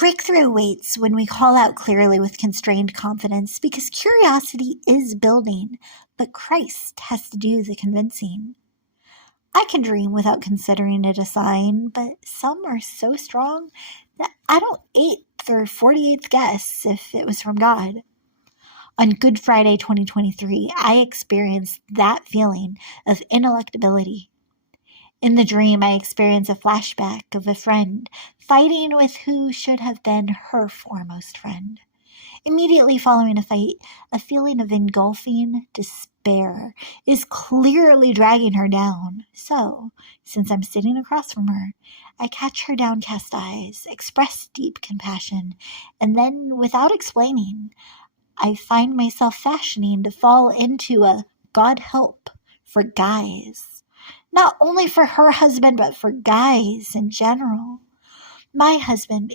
Breakthrough awaits when we call out clearly with constrained confidence because curiosity is building, but Christ has to do the convincing. I can dream without considering it a sign, but some are so strong that I don't 8th or 48th guess if it was from God. On Good Friday 2023, I experienced that feeling of ineluctability. In the dream, I experienced a flashback of a friend fighting with who should have been her foremost friend. Immediately following a fight, a feeling of engulfing despair is clearly dragging her down. So, since I'm sitting across from her, I catch her downcast eyes, express deep compassion, and then, without explaining, I find myself fashioning to fall into a God help for guys. Not only for her husband, but for guys in general. My husband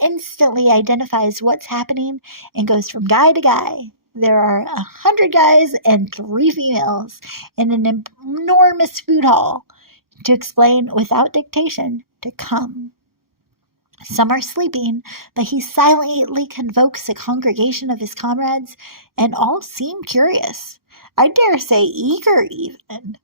instantly identifies what's happening and goes from guy to guy. There are 100 guys and 3 females in an enormous food hall to explain without dictation to come. Some are sleeping, but he silently convokes a congregation of his comrades, and all seem curious. I dare say eager even.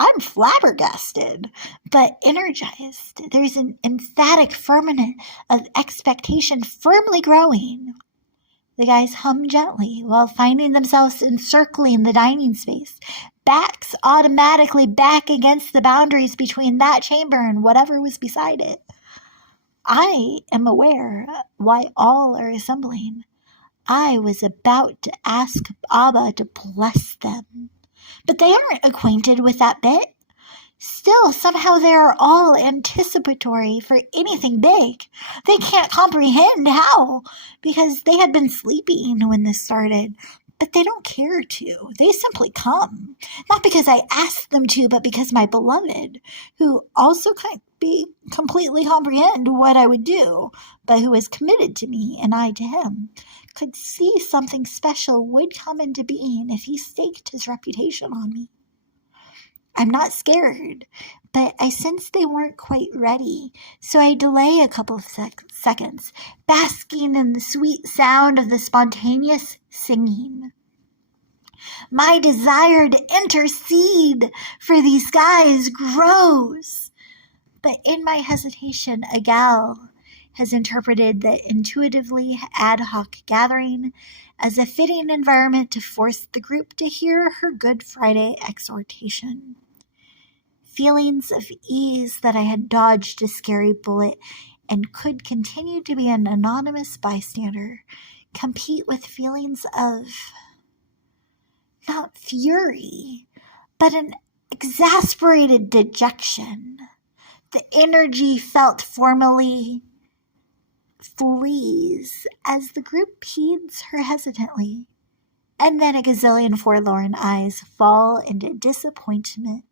I'm flabbergasted, but energized. There's an emphatic firmament of expectation firmly growing. The guys hum gently while finding themselves encircling the dining space, backs automatically back against the boundaries between that chamber and whatever was beside it. I am aware why all are assembling. I was about to ask Abba to bless them. But they aren't acquainted with that bit. Still, somehow they are all anticipatory for anything big. They can't comprehend how, because they had been sleeping when this started. But they don't care to. They simply come. Not because I asked them to, but because my beloved, who also can't completely comprehend what I would do, but who is committed to me and I to him, could see something special would come into being if he staked his reputation on me. I'm not scared, but I sensed they weren't quite ready, so I delay a couple of seconds, basking in the sweet sound of the spontaneous singing. My desire to intercede for these guys grows, but in my hesitation, a gal has interpreted the intuitively ad hoc gathering as a fitting environment to force the group to hear her Good Friday exhortation. Feelings of ease that I had dodged a scary bullet and could continue to be an anonymous bystander compete with feelings of not fury, but an exasperated dejection. The energy felt formally flees as the group heeds her hesitantly, and then a gazillion forlorn eyes fall into disappointment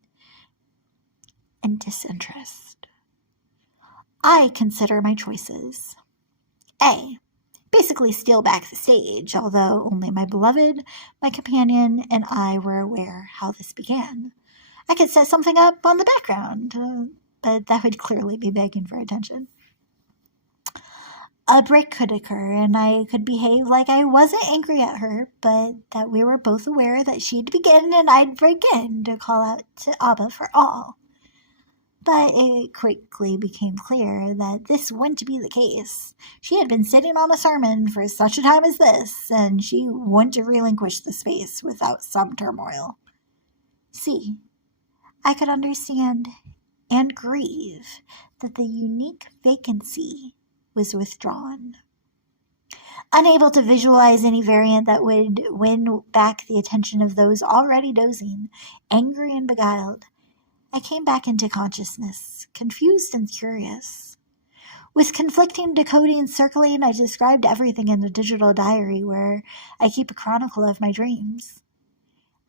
and disinterest. I consider my choices. A. Basically steal back the stage, although only my beloved, my companion, and I were aware how this began. I could set something up on the background, but that would clearly be begging for attention. A break could occur, and I could behave like I wasn't angry at her, but that we were both aware that she'd begin and I'd break in to call out to Abba for all. But it quickly became clear that this wouldn't be the case. She had been sitting on a sermon for such a time as this, and she wouldn't relinquish the space without some turmoil. C. I could understand and grieve that the unique vacancy was withdrawn. Unable to visualize any variant that would win back the attention of those already dozing, angry and beguiled, I came back into consciousness, confused and curious. With conflicting decoding circling, I described everything in a digital diary where I keep a chronicle of my dreams.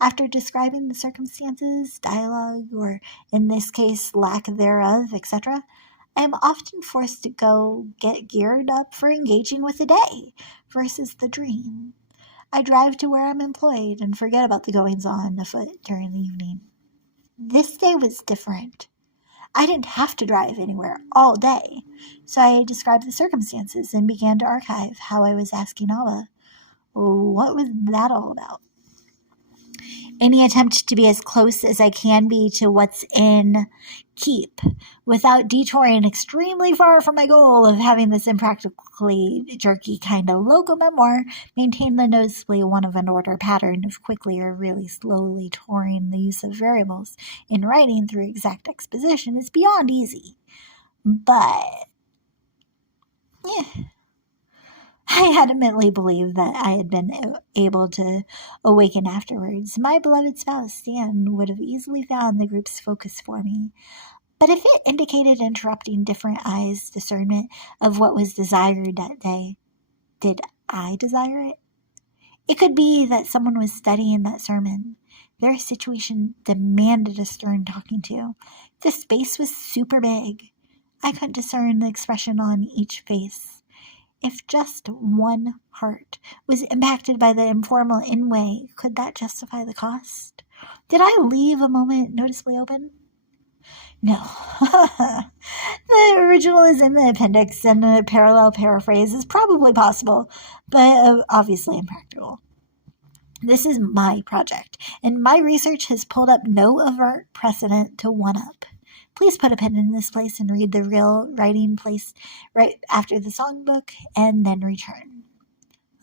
After describing the circumstances, dialogue, or in this case, lack thereof, etc., I am often forced to go get geared up for engaging with the day versus the dream. I drive to where I'm employed and forget about the goings-on afoot during the evening. This day was different. I didn't have to drive anywhere all day, so I described the circumstances and began to archive how I was asking Abba, what was that all about? Any attempt to be as close as I can be to what's in keep without detouring extremely far from my goal of having this impractically jerky kind of local memoir maintain the noticeably one-of-an-order pattern of quickly or really slowly touring the use of variables in writing through exact exposition is beyond easy. But I adamantly believed that I had been able to awaken afterwards. My beloved spouse, Stan, would have easily found the group's focus for me. But if it indicated interrupting different eyes' discernment of what was desired that day, did I desire it? It could be that someone was studying that sermon. Their situation demanded a stern talking to. The space was super big. I couldn't discern the expression on each face. If just one heart was impacted by the informal in-way, could that justify the cost? Did I leave a moment noticeably open? No. The original is in the appendix, and a parallel paraphrase is probably possible, but obviously impractical. This is my project, and my research has pulled up no overt precedent to one-up. Please put a pin in this place and read the real writing place right after the songbook, and then return.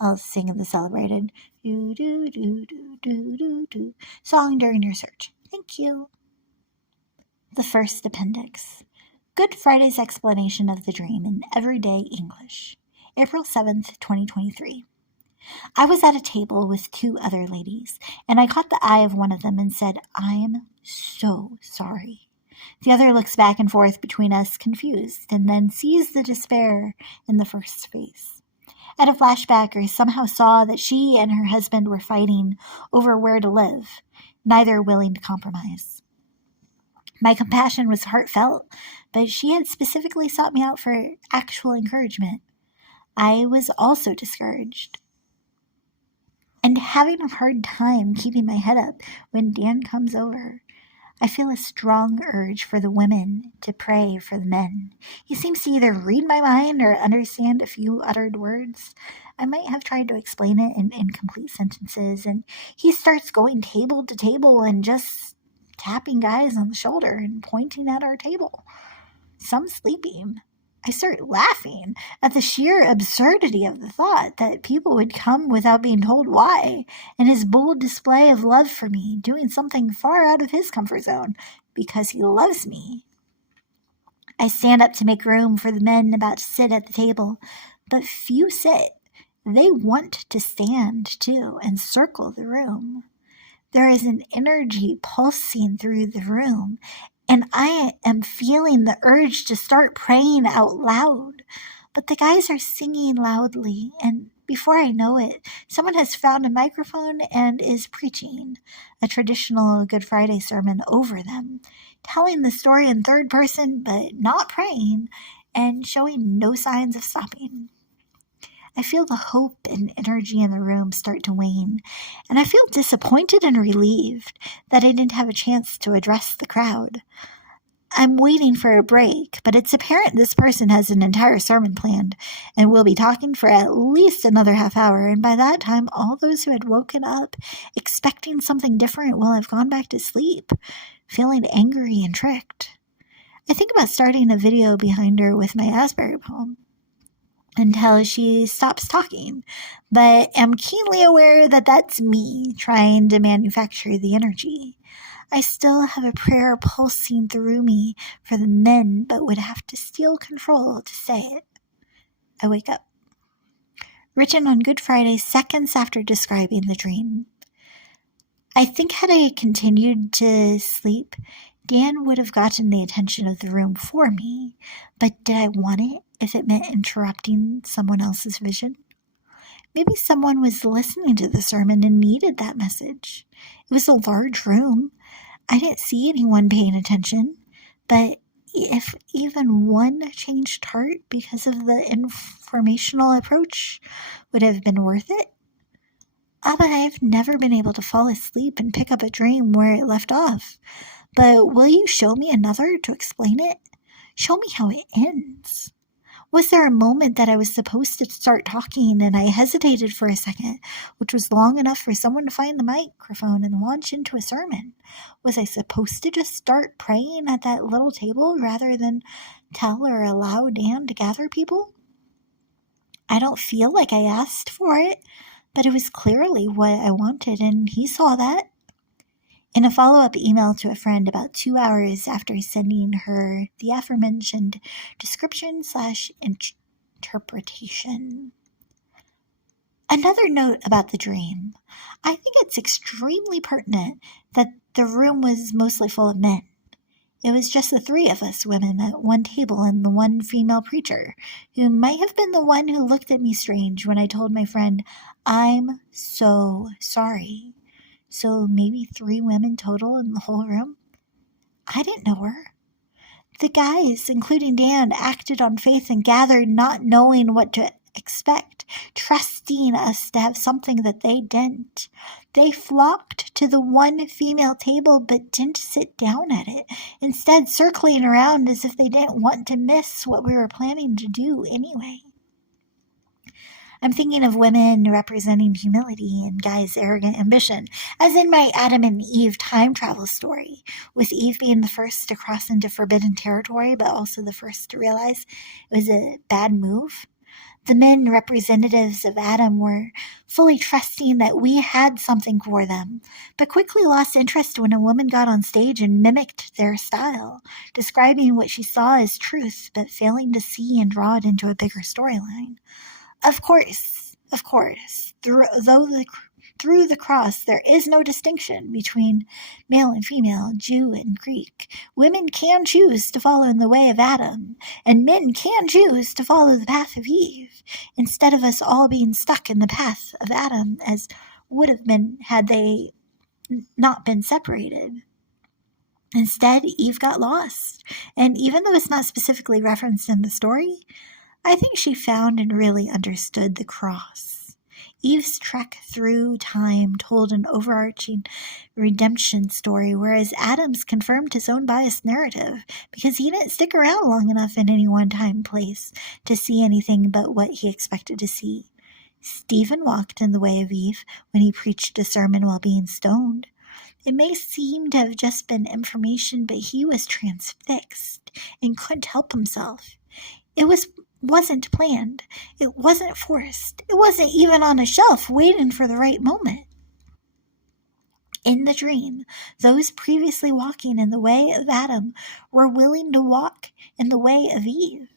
I'll sing in the celebrated do-do-do-do-do-do-do song during your search. Thank you. The first appendix. Good Friday's explanation of the dream in everyday English. April 7th, 2023. I was at a table with two other ladies, and I caught the eye of one of them and said, "I'm so sorry." The other looks back and forth between us, confused, and then sees the despair in the first's face. At a flashback, I somehow saw that she and her husband were fighting over where to live, neither willing to compromise. My compassion was heartfelt, but she had specifically sought me out for actual encouragement. I was also discouraged and having a hard time keeping my head up when Dan comes over. I feel a strong urge for the women to pray for the men. He seems to either read my mind or understand a few uttered words. I might have tried to explain it in incomplete sentences, and he starts going table to table and just tapping guys on the shoulder and pointing at our table. Some sleeping. I start laughing at the sheer absurdity of the thought that people would come without being told why, and his bold display of love for me, doing something far out of his comfort zone, because he loves me. I stand up to make room for the men about to sit at the table, but few sit. They want to stand, too, and circle the room. There is an energy pulsing through the room, and I am feeling the urge to start praying out loud. But the guys are singing loudly, and before I know it, someone has found a microphone and is preaching a traditional Good Friday sermon over them, telling the story in third person, but not praying, and showing no signs of stopping. I feel the hope and energy in the room start to wane, and I feel disappointed and relieved that I didn't have a chance to address the crowd. I'm waiting for a break, but it's apparent this person has an entire sermon planned, and will be talking for at least another half hour, and by that time all those who had woken up expecting something different will have gone back to sleep, feeling angry and tricked. I think about starting a video behind her with my Asbury poem until she stops talking, but am keenly aware that that's me trying to manufacture the energy. I still have a prayer pulsing through me for the men, but would have to steal control to say it. I wake up. Written on Good Friday, seconds after describing the dream. I think had I continued to sleep, Dan would have gotten the attention of the room for me, but did I want it if it meant interrupting someone else's vision? Maybe someone was listening to the sermon and needed that message. It was a large room. I didn't see anyone paying attention, but if even one changed heart because of the informational approach would have been worth it. But I've never been able to fall asleep and pick up a dream where it left off. but will you show me another to explain it? Show me how it ends. Was there a moment that I was supposed to start talking and I hesitated for a second, which was long enough for someone to find the microphone and launch into a sermon? Was I supposed to just start praying at that little table rather than tell or allow Dan to gather people? I don't feel like I asked for it, but it was clearly what I wanted, and he saw that. In a follow-up email to a friend about 2 hours after sending her the aforementioned description/interpretation. Another note about the dream. I think it's extremely pertinent that the room was mostly full of men. It was just the three of us women at one table and the one female preacher, who might have been the one who looked at me strange when I told my friend, "I'm so sorry." So maybe 3 women total in the whole room? I didn't know her. The guys, including Dan, acted on faith and gathered not knowing what to expect, trusting us to have something that they didn't. They flocked to the one female table but didn't sit down at it, instead circling around as if they didn't want to miss what we were planning to do anyway. I'm thinking of women representing humility and guys' arrogant ambition, as in my Adam and Eve time travel story, with Eve being the first to cross into forbidden territory, but also the first to realize it was a bad move. The men representatives of Adam were fully trusting that we had something for them, but quickly lost interest when a woman got on stage and mimicked their style, describing what she saw as truth, but failing to see and draw it into a bigger storyline. Of course, through the cross there is no distinction between male and female, Jew and Greek. Women can choose to follow in the way of Adam, and men can choose to follow the path of Eve, instead of us all being stuck in the path of Adam, as would have been had they not been separated. Instead, Eve got lost, and even though it's not specifically referenced in the story, I think she found and really understood the cross. Eve's trek through time told an overarching redemption story, whereas Adam's confirmed his own biased narrative because he didn't stick around long enough in any one time place to see anything but what he expected to see. Stephen walked in the way of Eve when he preached a sermon while being stoned. It may seem to have just been information, but he was transfixed and couldn't help himself. It wasn't planned. It wasn't forced. It wasn't even on a shelf waiting for the right moment. In the dream, those previously walking in the way of Adam were willing to walk in the way of Eve.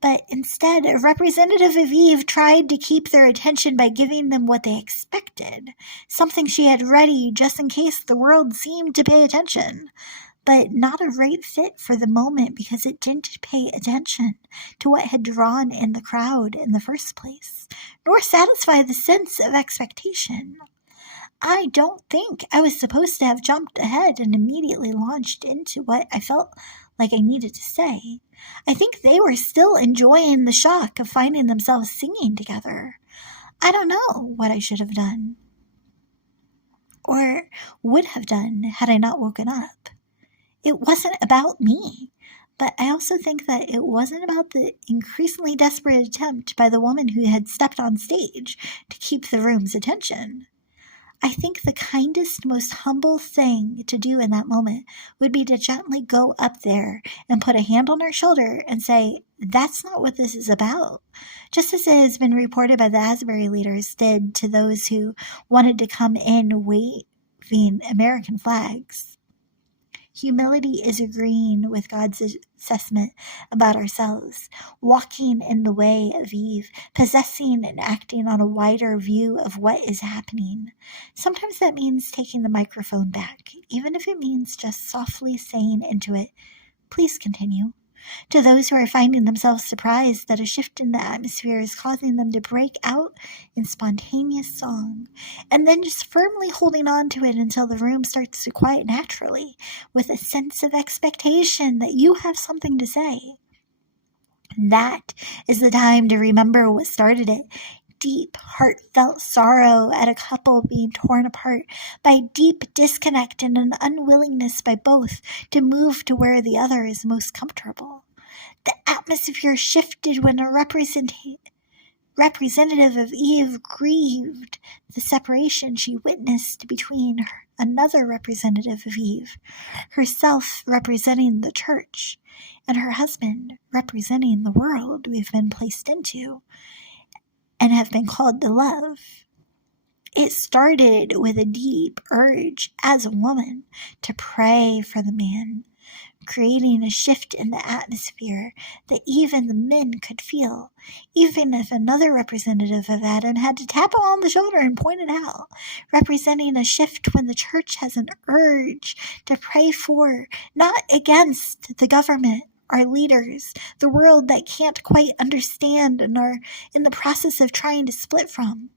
But instead, a representative of Eve tried to keep their attention by giving them what they expected, something she had ready just in case the world seemed to pay attention. But not a right fit for the moment because it didn't pay attention to what had drawn in the crowd in the first place, nor satisfy the sense of expectation. I don't think I was supposed to have jumped ahead and immediately launched into what I felt like I needed to say. I think they were still enjoying the shock of finding themselves singing together. I don't know what I should have done, or would have done had I not woken up. It wasn't about me, but I also think that it wasn't about the increasingly desperate attempt by the woman who had stepped on stage to keep the room's attention. I think the kindest, most humble thing to do in that moment would be to gently go up there and put a hand on her shoulder and say, "That's not what this is about," just as it has been reported by the Asbury leaders did to those who wanted to come in waving American flags. Humility is agreeing with God's assessment about ourselves, walking in the way of Eve, possessing and acting on a wider view of what is happening. Sometimes that means taking the microphone back, even if it means just softly saying into it, "Please continue." To those who are finding themselves surprised that a shift in the atmosphere is causing them to break out in spontaneous song, and then just firmly holding on to it until the room starts to quiet naturally, with a sense of expectation that you have something to say. That is the time to remember what started it. deep, heartfelt sorrow at a couple being torn apart, by deep disconnect and an unwillingness by both to move to where the other is most comfortable. The atmosphere shifted when a representative of Eve grieved the separation she witnessed between another representative of Eve, herself representing the church, and her husband representing the world we've been placed into and have been called to love. It started with a deep urge as a woman to pray for the man, creating a shift in the atmosphere that even the men could feel, even if another representative of Adam had to tap him on the shoulder and point it out, representing a shift when the church has an urge to pray for, not against, the government, our leaders, the world that can't quite understand and are in the process of trying to split from.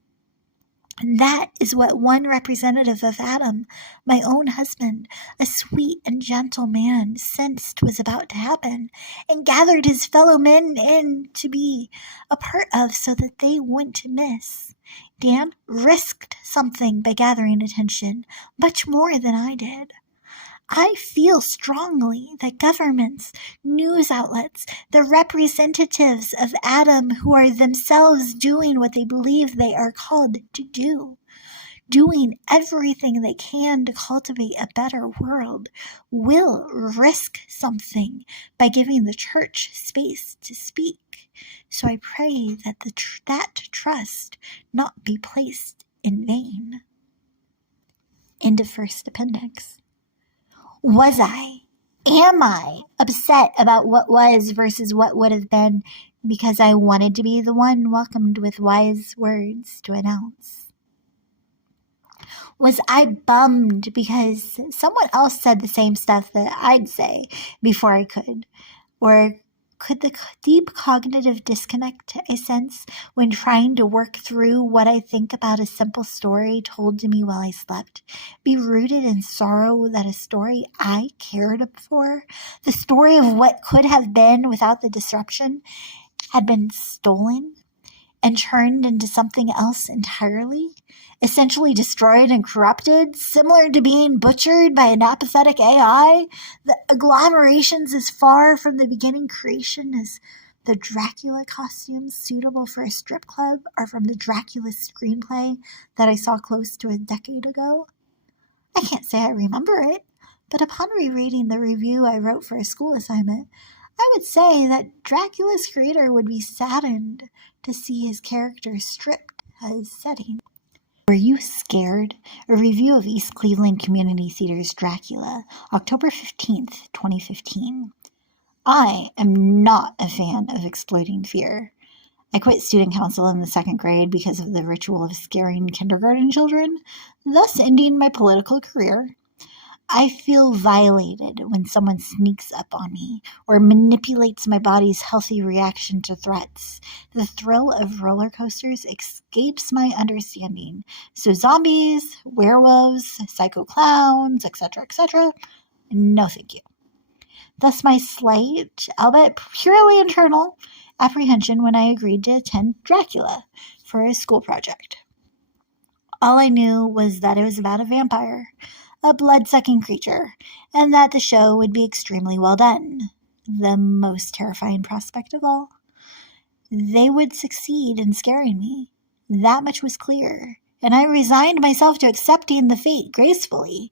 And that is what one representative of Adam, my own husband, a sweet and gentle man, sensed was about to happen, and gathered his fellow men in to be a part of so that they wouldn't miss. Dan risked something by gathering attention, much more than I did. I feel strongly that governments, news outlets, the representatives of Adam who are themselves doing what they believe they are called to do, doing everything they can to cultivate a better world, will risk something by giving the church space to speak. So I pray that that trust not be placed in vain. End of first appendix. Was I? Am I upset about what was versus what would have been because I wanted to be the one welcomed with wise words to announce? Was I bummed because someone else said the same stuff that I'd say before I could? Or could the deep cognitive disconnect I sense when trying to work through what I think about a simple story told to me while I slept be rooted in sorrow that a story I cared for, the story of what could have been without the disruption, had been stolen and turned into something else entirely, essentially destroyed and corrupted, similar to being butchered by an apathetic AI? The agglomerations as far from the beginning creation as the Dracula costumes suitable for a strip club are from the Dracula screenplay that I saw close to a decade ago? I can't say I remember it, but upon rereading the review I wrote for a school assignment, I would say that Dracula's creator would be saddened to see his character stripped of his setting. Were You Scared? A review of East Cleveland Community Theater's Dracula, October 15th, 2015. I am not a fan of exploiting fear. I quit student council in the second grade because of the ritual of scaring kindergarten children, thus ending my political career. I feel violated when someone sneaks up on me or manipulates my body's healthy reaction to threats. The thrill of roller coasters escapes my understanding. So zombies, werewolves, psycho clowns, etc., no thank you. Thus my slight, albeit purely internal, apprehension when I agreed to attend Dracula for a school project. All I knew was that it was about a vampire, a blood-sucking creature, and that the show would be extremely well done. The most terrifying prospect of all. They would succeed in scaring me. That much was clear, and I resigned myself to accepting the fate gracefully.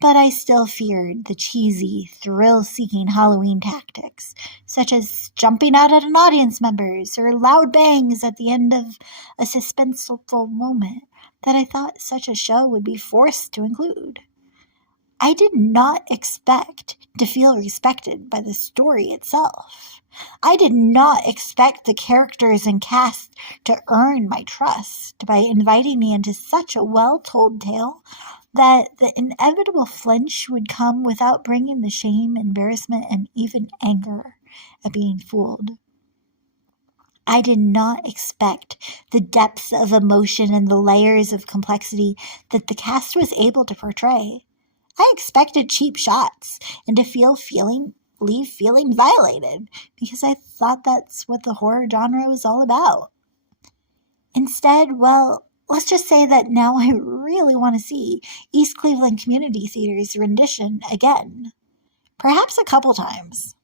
But I still feared the cheesy, thrill-seeking Halloween tactics, such as jumping out at an audience member's or loud bangs at the end of a suspenseful moment that I thought such a show would be forced to include. I did not expect to feel respected by the story itself. I did not expect the characters and cast to earn my trust by inviting me into such a well-told tale that the inevitable flinch would come without bringing the shame, embarrassment, and even anger at being fooled. I did not expect the depths of emotion and the layers of complexity that the cast was able to portray. I expected cheap shots and to leave feeling violated because I thought that's what the horror genre was all about. Instead, well, let's just say that now I really want to see East Cleveland Community Theater's rendition again, perhaps a couple times.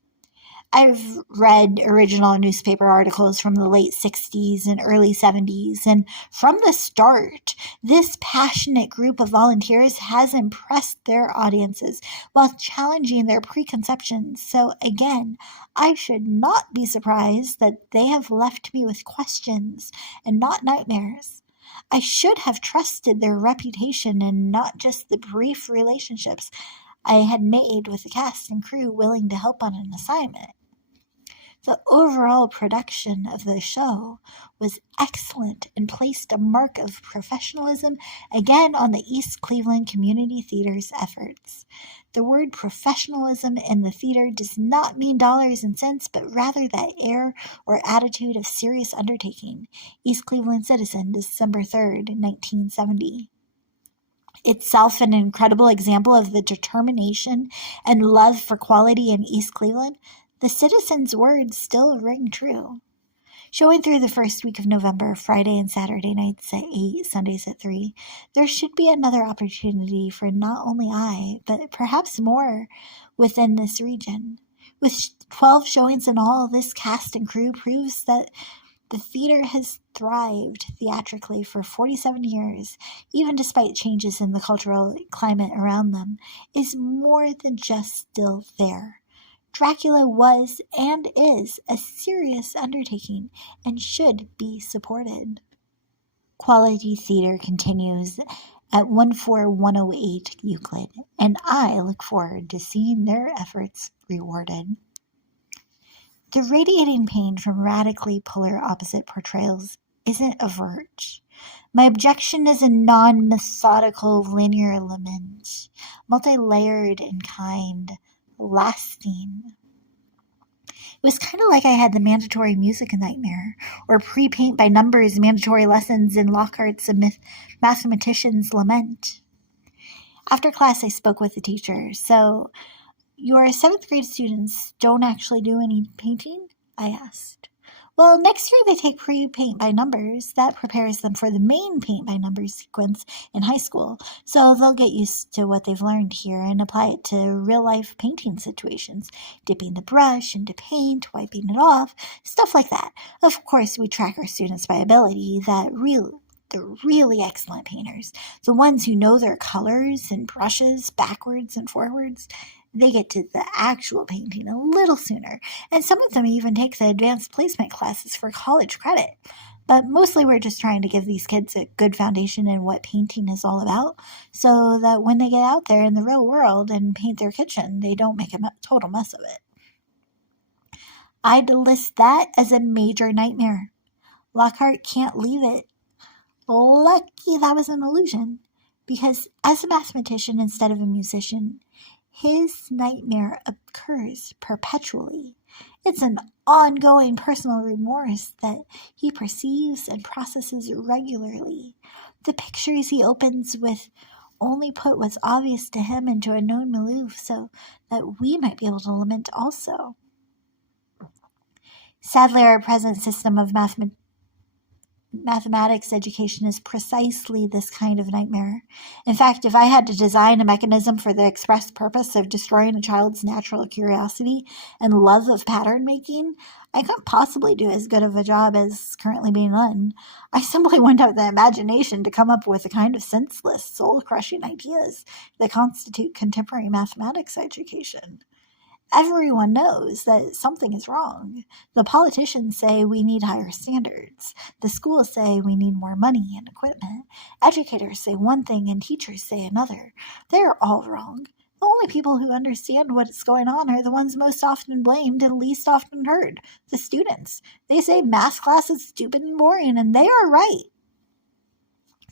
I've read original newspaper articles from the late 60s and early 70s, and from the start, this passionate group of volunteers has impressed their audiences while challenging their preconceptions. So, again, I should not be surprised that they have left me with questions and not nightmares. I should have trusted their reputation and not just the brief relationships I had made with the cast and crew willing to help on an assignment. The overall production of the show was excellent and placed a mark of professionalism again on the East Cleveland Community Theater's efforts. The word professionalism in the theater does not mean dollars and cents, but rather that air or attitude of serious undertaking. East Cleveland Citizen, December 3rd, 1970. Itself an incredible example of the determination and love for quality in East Cleveland, the Citizen's words still ring true. Showing through the first week of November, Friday and Saturday nights at 8, Sundays at 3, there should be another opportunity for not only I, but perhaps more within this region. With 12 showings in all, this cast and crew proves that the theater has thrived theatrically for 47 years, even despite changes in the cultural climate around them, is more than just still there. Dracula was and is a serious undertaking and should be supported. Quality Theater continues at 14108 Euclid, and I look forward to seeing their efforts rewarded. The radiating pain from radically polar opposite portrayals isn't overt. My objection is a non-methodical linear lament, multi-layered in kind, lasting. It was kind of like I had the mandatory music nightmare, or pre-paint by numbers mandatory lessons in Lockhart's Mathematician's Lament. After class, I spoke with the teacher. So, your 7th grade students don't actually do any painting? I asked. Well, next year they take pre-paint by numbers. That prepares them for the main paint by numbers sequence in high school. So they'll get used to what they've learned here and apply it to real-life painting situations. Dipping the brush into paint, wiping it off, stuff like that. Of course, we track our students by ability, the really excellent painters, the ones who know their colors and brushes backwards and forwards. They get to the actual painting a little sooner, and some of them even take the advanced placement classes for college credit. But mostly we're just trying to give these kids a good foundation in what painting is all about, so that when they get out there in the real world and paint their kitchen, they don't make a total mess of it. I'd list that as a major nightmare. Lockhart can't leave it. Lucky that was an illusion, because as a mathematician instead of a musician, his nightmare occurs perpetually. It's an ongoing personal remorse that he perceives and processes regularly. The pictures he opens with only put what's obvious to him into a known milieu so that we might be able to lament also. Sadly, our present system of mathematics education is precisely this kind of nightmare. In fact, if I had to design a mechanism for the express purpose of destroying a child's natural curiosity and love of pattern making, I couldn't possibly do as good of a job as currently being done. I simply wouldn't have the imagination to come up with the kind of senseless, soul-crushing ideas that constitute contemporary mathematics education. Everyone knows that something is wrong. The politicians say we need higher standards. The schools say we need more money and equipment. Educators say one thing and teachers say another. They are all wrong. The only people who understand what's going on are the ones most often blamed and least often heard, the students. They say math class is stupid and boring, and they are right.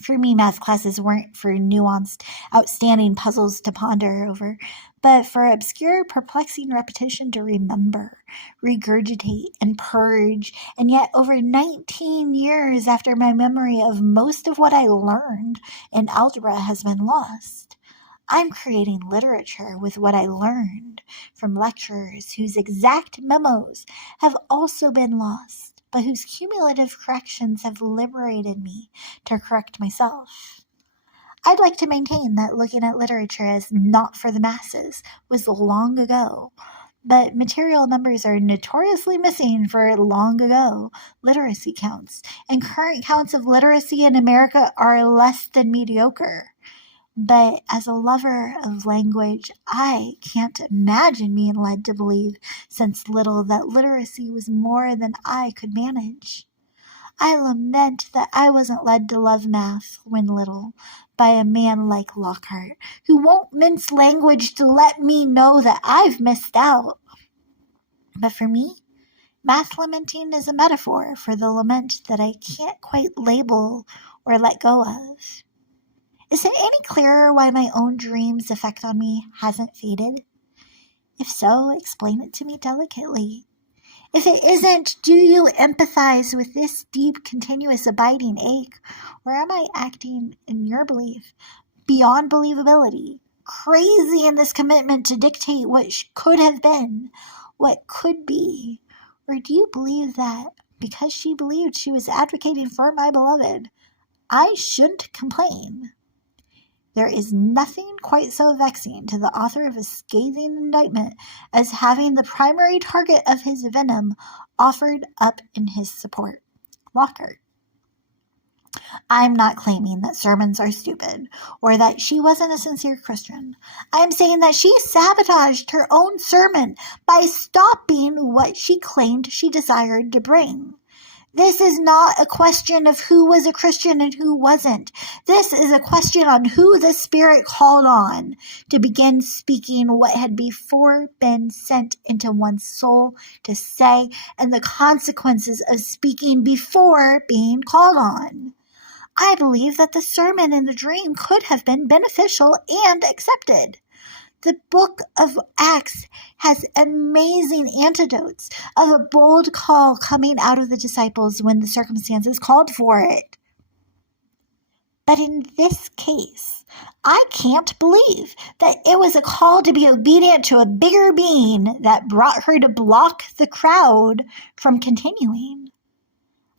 For me, math classes weren't for nuanced, outstanding puzzles to ponder over, but for obscure, perplexing repetition to remember, regurgitate, and purge. And yet, over 19 years after my memory of most of what I learned in algebra has been lost, I'm creating literature with what I learned from lecturers whose exact memos have also been lost. but whose cumulative corrections have liberated me to correct myself. I'd like to maintain that looking at literature as not for the masses was long ago, but material numbers are notoriously missing for long ago literacy counts, and current counts of literacy in America are less than mediocre. But as a lover of language, I can't imagine being led to believe since little that literacy was more than I could manage. I lament that I wasn't led to love math when little by a man like Lockhart, who won't mince language to let me know that I've missed out. But for me, math lamenting is a metaphor for the lament that I can't quite label or let go of. Is it any clearer why my own dream's effect on me hasn't faded? If so, explain it to me delicately. If it isn't, do you empathize with this deep, continuous, abiding ache? Or am I acting, in your belief, beyond believability, crazy in this commitment to dictate what could have been, what could be? Or do you believe that, because she believed she was advocating for my beloved, I shouldn't complain? There is nothing quite so vexing to the author of a scathing indictment as having the primary target of his venom offered up in his support. Lockhart. I'm not claiming that sermons are stupid or that she wasn't a sincere Christian. I'm saying that she sabotaged her own sermon by stopping what she claimed she desired to bring. This is not a question of who was a Christian and who wasn't. This is a question on who the Spirit called on to begin speaking what had before been sent into one's soul to say, and the consequences of speaking before being called on. I believe that the sermon in the dream could have been beneficial and accepted. The book of Acts has amazing antidotes of a bold call coming out of the disciples when the circumstances called for it. But in this case, I can't believe that it was a call to be obedient to a bigger being that brought her to block the crowd from continuing.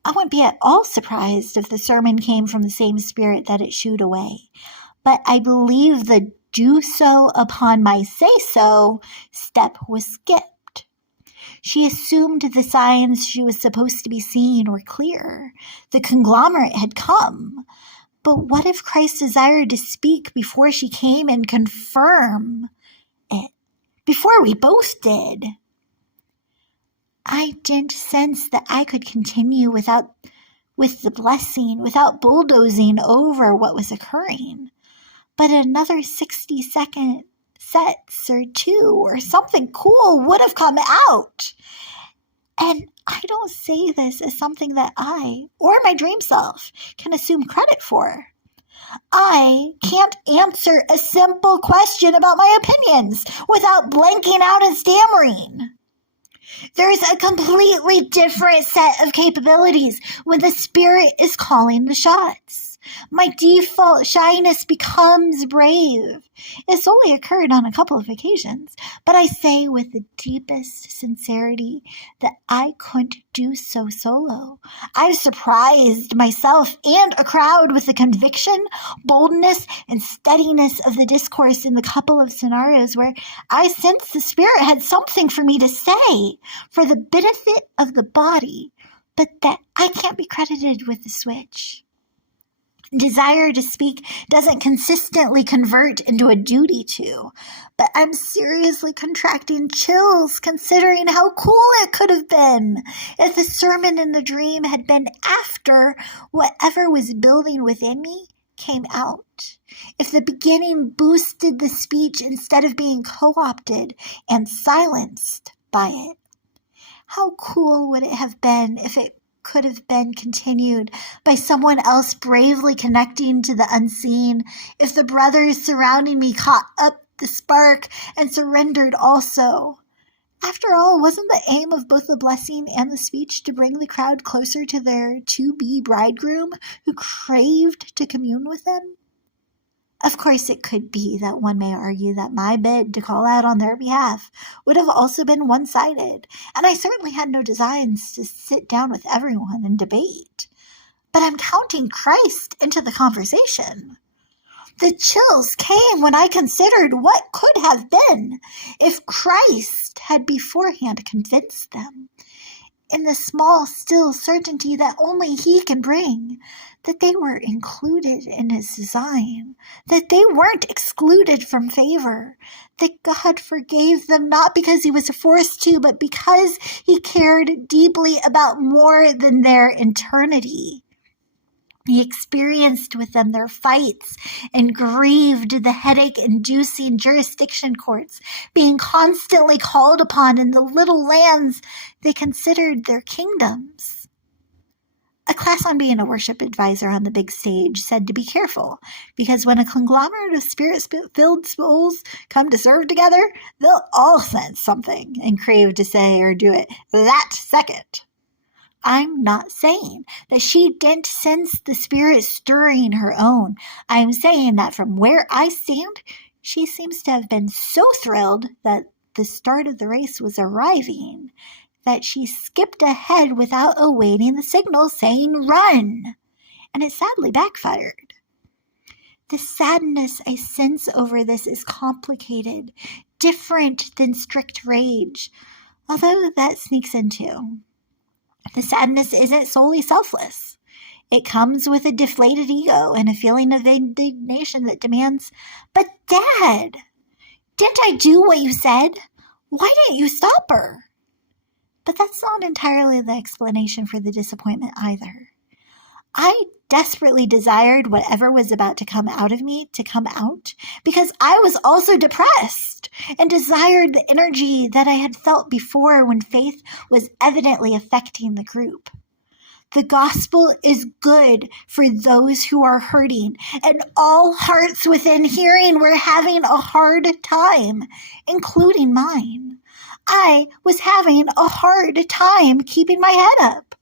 I wouldn't be at all surprised if the sermon came from the same spirit that it shooed away, but I believe the do so upon my say-so step was skipped. She assumed the signs she was supposed to be seeing were clear. The conglomerate had come. But what if Christ desired to speak before she came and confirm it? Before we both did. I didn't sense that I could continue with the blessing, without bulldozing over what was occurring. But another 60-second sets or two or something cool would have come out. And I don't say this as something that I, or my dream self, can assume credit for. I can't answer a simple question about my opinions without blanking out and stammering. There's a completely different set of capabilities when the Spirit is calling the shots. My default shyness becomes brave. It's only occurred on a couple of occasions, but I say with the deepest sincerity that I couldn't do so solo. I've surprised myself and a crowd with the conviction, boldness, and steadiness of the discourse in the couple of scenarios where I sensed the Spirit had something for me to say for the benefit of the body, but that I can't be credited with the switch. Desire to speak doesn't consistently convert into a duty to, but I'm seriously contracting chills considering how cool it could have been if the sermon in the dream had been after whatever was building within me came out. If the beginning boosted the speech instead of being co-opted and silenced by it. How cool would it have been if it could have been continued by someone else bravely connecting to the unseen, if the brothers surrounding me caught up the spark and surrendered also. After all, wasn't the aim of both the blessing and the speech to bring the crowd closer to their to-be bridegroom who craved to commune with them? Of course, it could be that one may argue that my bid to call out on their behalf would have also been one-sided, and I certainly had no designs to sit down with everyone and debate. But I'm counting Christ into the conversation. The chills came when I considered what could have been if Christ had beforehand convinced them, in the small, still certainty that only he can bring, that they were included in his design, that they weren't excluded from favor, that God forgave them not because he was forced to, but because he cared deeply about more than their eternity. He experienced with them their fights and grieved the headache-inducing jurisdiction courts, being constantly called upon in the little lands they considered their kingdoms. A class on being a worship advisor on the big stage said to be careful, because when a conglomerate of spirit-filled souls come to serve together, they'll all sense something and crave to say or do it that second. I'm not saying that she didn't sense the spirit stirring her own. I'm saying that from where I stand, she seems to have been so thrilled that the start of the race was arriving that she skipped ahead without awaiting the signal saying run, and it sadly backfired. The sadness I sense over this is complicated, different than strict rage, although that sneaks in too. The sadness isn't solely selfless. It comes with a deflated ego and a feeling of indignation that demands, "But Dad, didn't I do what you said? Why didn't you stop her?" But that's not entirely the explanation for the disappointment either. I desperately desired whatever was about to come out of me to come out because I was also depressed and desired the energy that I had felt before when faith was evidently affecting the group. The gospel is good for those who are hurting, and all hearts within hearing were having a hard time, including mine. I was having a hard time keeping my head up.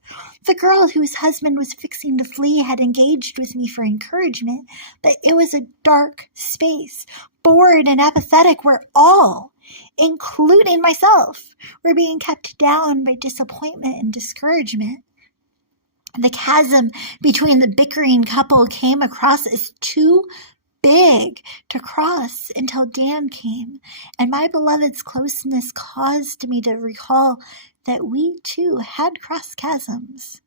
The girl whose husband was fixing to flee had engaged with me for encouragement, but it was a dark space. Bored and apathetic were all, including myself, were being kept down by disappointment and discouragement. The chasm between the bickering couple came across as too big to cross until Dan came, and my beloved's closeness caused me to recall that we too had crossed chasms.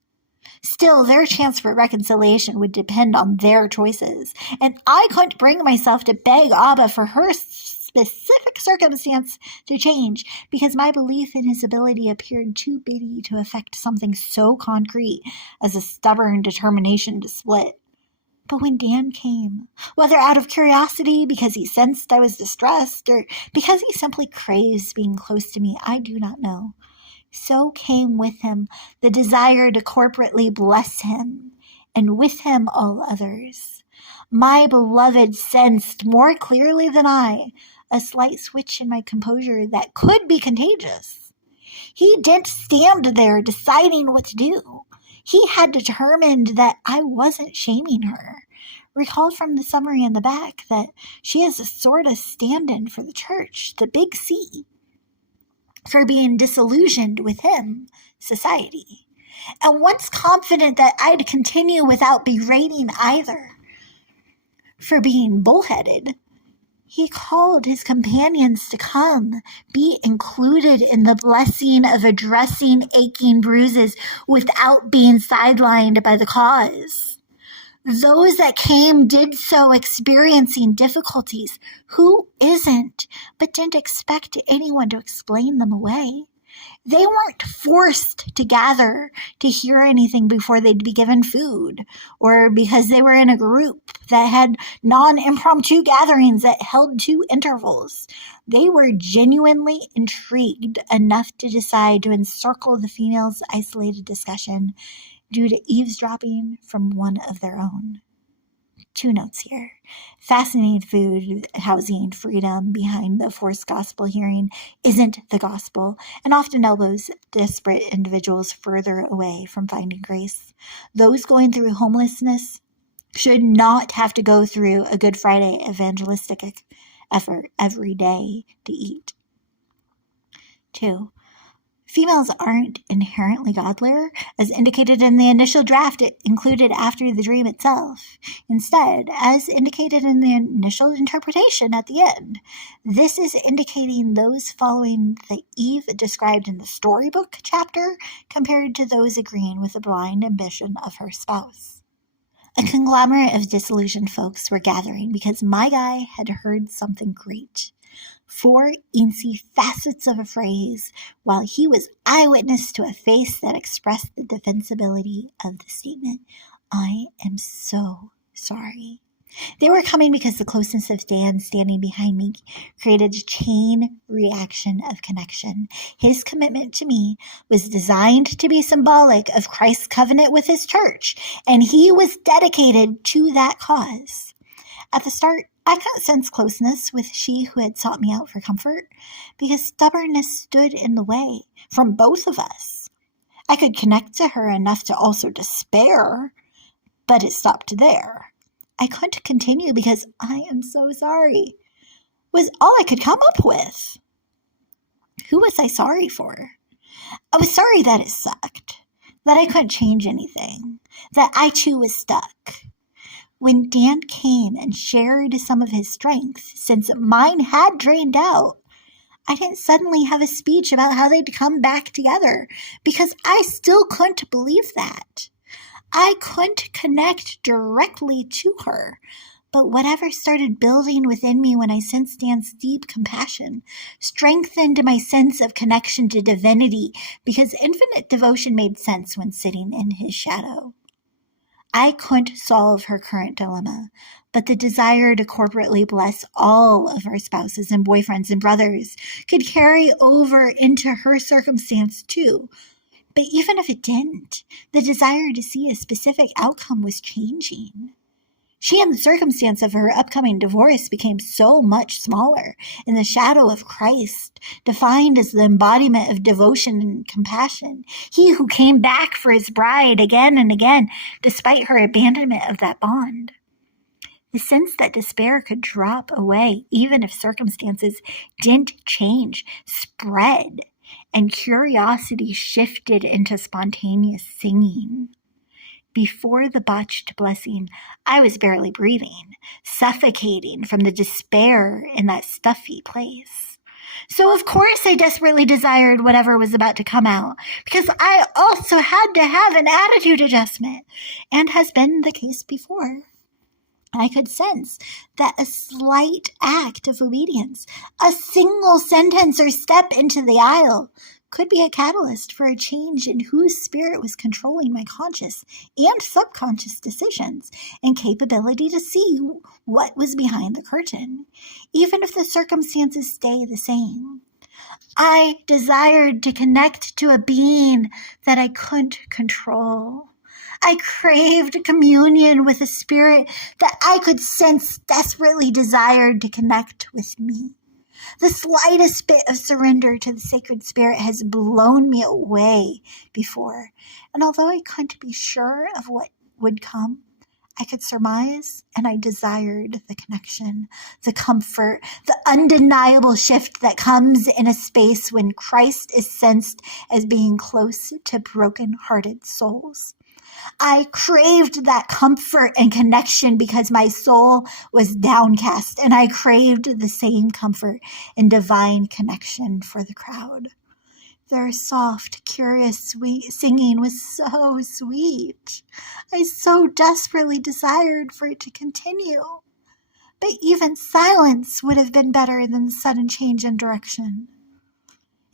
Still, their chance for reconciliation would depend on their choices, and I couldn't bring myself to beg Abba for her specific circumstance to change, because my belief in his ability appeared too bitty to affect something so concrete as a stubborn determination to split. But when Dan came, whether out of curiosity because he sensed I was distressed or because he simply craves being close to me, I do not know. So came with him the desire to corporately bless him, and with him all others. My beloved sensed more clearly than I a slight switch in my composure that could be contagious. He didn't stand there deciding what to do. He had determined that I wasn't shaming her. Recall from the summary in the back that she is a sort of stand-in for the church, the big C, for being disillusioned with him, society. And once confident that I'd continue without berating either for being bullheaded, he called his companions to come, be included in the blessing of addressing aching bruises without being sidelined by the cause. Those that came did so experiencing difficulties. Who isn't, but didn't expect anyone to explain them away? They weren't forced to gather to hear anything before they'd be given food, or because they were in a group that had non-impromptu gatherings that held 2 intervals. They were genuinely intrigued enough to decide to encircle the females' isolated discussion due to eavesdropping from one of their own. 2 notes here. Fascinating food, housing, freedom behind the forced gospel hearing isn't the gospel, and often elbows desperate individuals further away from finding grace. Those going through homelessness should not have to go through a Good Friday evangelistic effort every day to eat. 2. Females aren't inherently godlier, as indicated in the initial draft included after the dream itself. Instead, as indicated in the initial interpretation at the end, this is indicating those following the Eve described in the storybook chapter compared to those agreeing with the blind ambition of her spouse. A conglomerate of disillusioned folks were gathering because my guy had heard something great. 4 incy facets of a phrase, while he was eyewitness to a face that expressed the defensibility of the statement. I am so sorry. They were coming because the closeness of Dan standing behind me created a chain reaction of connection. His commitment to me was designed to be symbolic of Christ's covenant with his church, and he was dedicated to that cause. At the start, I couldn't sense closeness with she who had sought me out for comfort, because stubbornness stood in the way from both of us. I could connect to her enough to also despair, but it stopped there. I couldn't continue because I am so sorry was all I could come up with. Who was I sorry for? I was sorry that it sucked, that I couldn't change anything, that I too was stuck. When Dan came and shared some of his strength, since mine had drained out, I didn't suddenly have a speech about how they'd come back together, because I still couldn't believe that. I couldn't connect directly to her, but whatever started building within me when I sensed Dan's deep compassion strengthened my sense of connection to divinity, because infinite devotion made sense when sitting in his shadow. I couldn't solve her current dilemma, but the desire to corporately bless all of our spouses and boyfriends and brothers could carry over into her circumstance too. But even if it didn't, the desire to see a specific outcome was changing. She and the circumstance of her upcoming divorce became so much smaller in the shadow of Christ, defined as the embodiment of devotion and compassion. He who came back for his bride again and again, despite her abandonment of that bond. The sense that despair could drop away, even if circumstances didn't change, spread, and curiosity shifted into spontaneous singing. Before the botched blessing, I was barely breathing, suffocating from the despair in that stuffy place. So of course I desperately desired whatever was about to come out, because I also had to have an attitude adjustment, and has been the case before. I could sense that a slight act of obedience, a single sentence or step into the aisle, could be a catalyst for a change in whose spirit was controlling my conscious and subconscious decisions and capability to see what was behind the curtain, even if the circumstances stay the same. I desired to connect to a being that I couldn't control. I craved communion with a spirit that I could sense desperately desired to connect with me. The slightest bit of surrender to the sacred spirit has blown me away before, and although I couldn't be sure of what would come, I could surmise, and I desired the connection, the comfort, the undeniable shift that comes in a space when Christ is sensed as being close to broken-hearted souls. I craved that comfort and connection because my soul was downcast, and I craved the same comfort and divine connection for the crowd. Their soft, curious, sweet singing was so sweet. I so desperately desired for it to continue. But even silence would have been better than the sudden change in direction.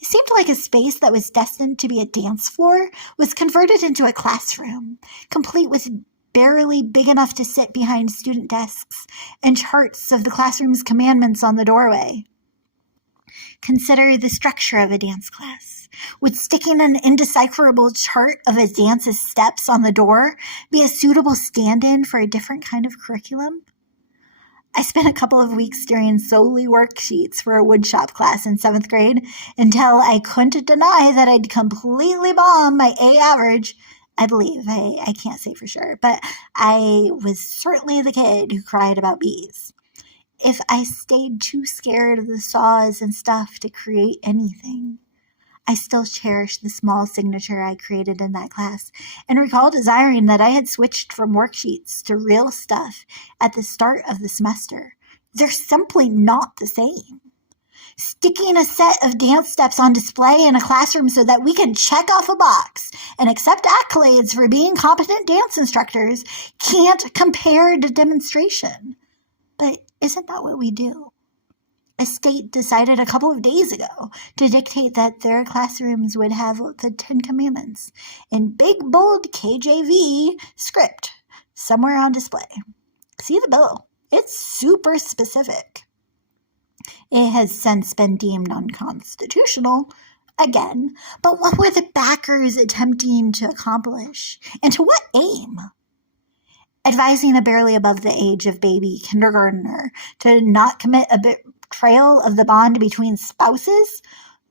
It seemed like a space that was destined to be a dance floor was converted into a classroom, complete with barely big enough to sit behind student desks and charts of the classroom's commandments on the doorway. Consider the structure of a dance class. Would sticking an indecipherable chart of a dance's steps on the door be a suitable stand-in for a different kind of curriculum? I spent a couple of weeks steering solely worksheets for a woodshop class in 7th grade until I couldn't deny that I'd completely bombed my A average I believe. I can't say for sure, but I was certainly the kid who cried about bees. If I stayed too scared of the saws and stuff to create anything, I still cherish the small signature I created in that class and recall desiring that I had switched from worksheets to real stuff at the start of the semester. They're simply not the same. Sticking a set of dance steps on display in a classroom so that we can check off a box and accept accolades for being competent dance instructors can't compare to demonstration. But isn't that what we do? A state decided a couple of days ago to dictate that their classrooms would have the 10 Commandments in big, bold KJV script somewhere on display. See the bill. It's super specific. It has since been deemed unconstitutional again, but what were the backers attempting to accomplish? And to what aim? Advising a barely above the age of baby kindergartner to not commit a betrayal of the bond between spouses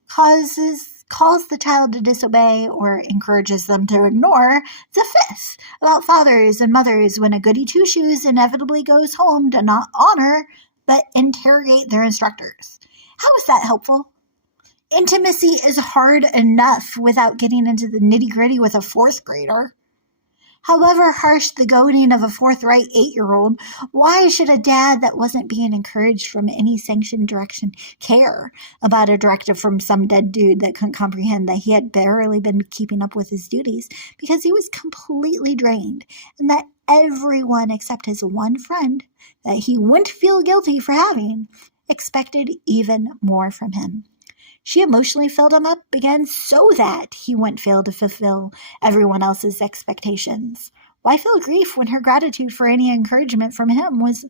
calls the child to disobey or encourages them to ignore the fifth about fathers and mothers when a goody two-shoes inevitably goes home to not honor but interrogate their instructors. How is that helpful? Intimacy is hard enough without getting into the nitty-gritty with a fourth grader. However harsh the goading of a forthright 8-year-old, why should a dad that wasn't being encouraged from any sanctioned direction care about a directive from some dead dude that couldn't comprehend that he had barely been keeping up with his duties because he was completely drained and that everyone except his one friend that he wouldn't feel guilty for having expected even more from him? She emotionally filled him up again so that he wouldn't fail to fulfill everyone else's expectations. Why feel grief when her gratitude for any encouragement from him was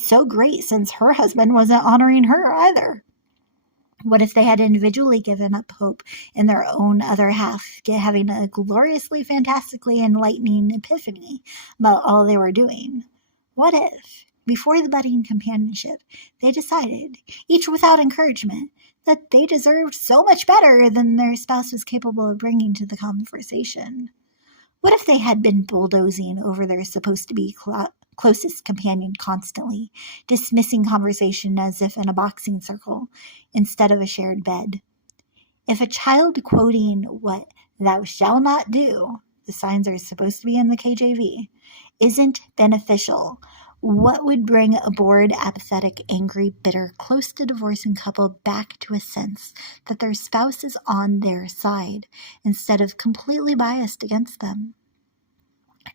so great since her husband wasn't honoring her either? What if they had individually given up hope in their own other half, having a gloriously, fantastically enlightening epiphany about all they were doing? What if, before the budding companionship, they decided, each without encouragement, that they deserved so much better than their spouse was capable of bringing to the conversation? What if they had been bulldozing over their supposed-to-be closest companion constantly, dismissing conversation as if in a boxing circle instead of a shared bed? If a child quoting what "thou shalt not do," the signs are supposed to be in the KJV, isn't beneficial, what would bring a bored, apathetic, angry, bitter, close to divorcing couple back to a sense that their spouse is on their side instead of completely biased against them?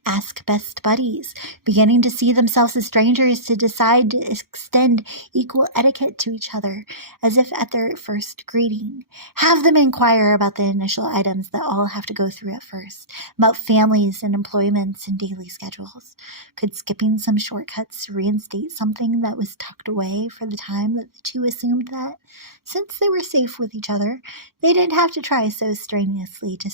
Ask best buddies, beginning to see themselves as strangers, to decide to extend equal etiquette to each other as if at their first greeting. Have them inquire about the initial items that all have to go through at first, about families and employments and daily schedules. Could skipping some shortcuts reinstate something that was tucked away for the time that the two assumed that, since they were safe with each other, they didn't have to try so strenuously to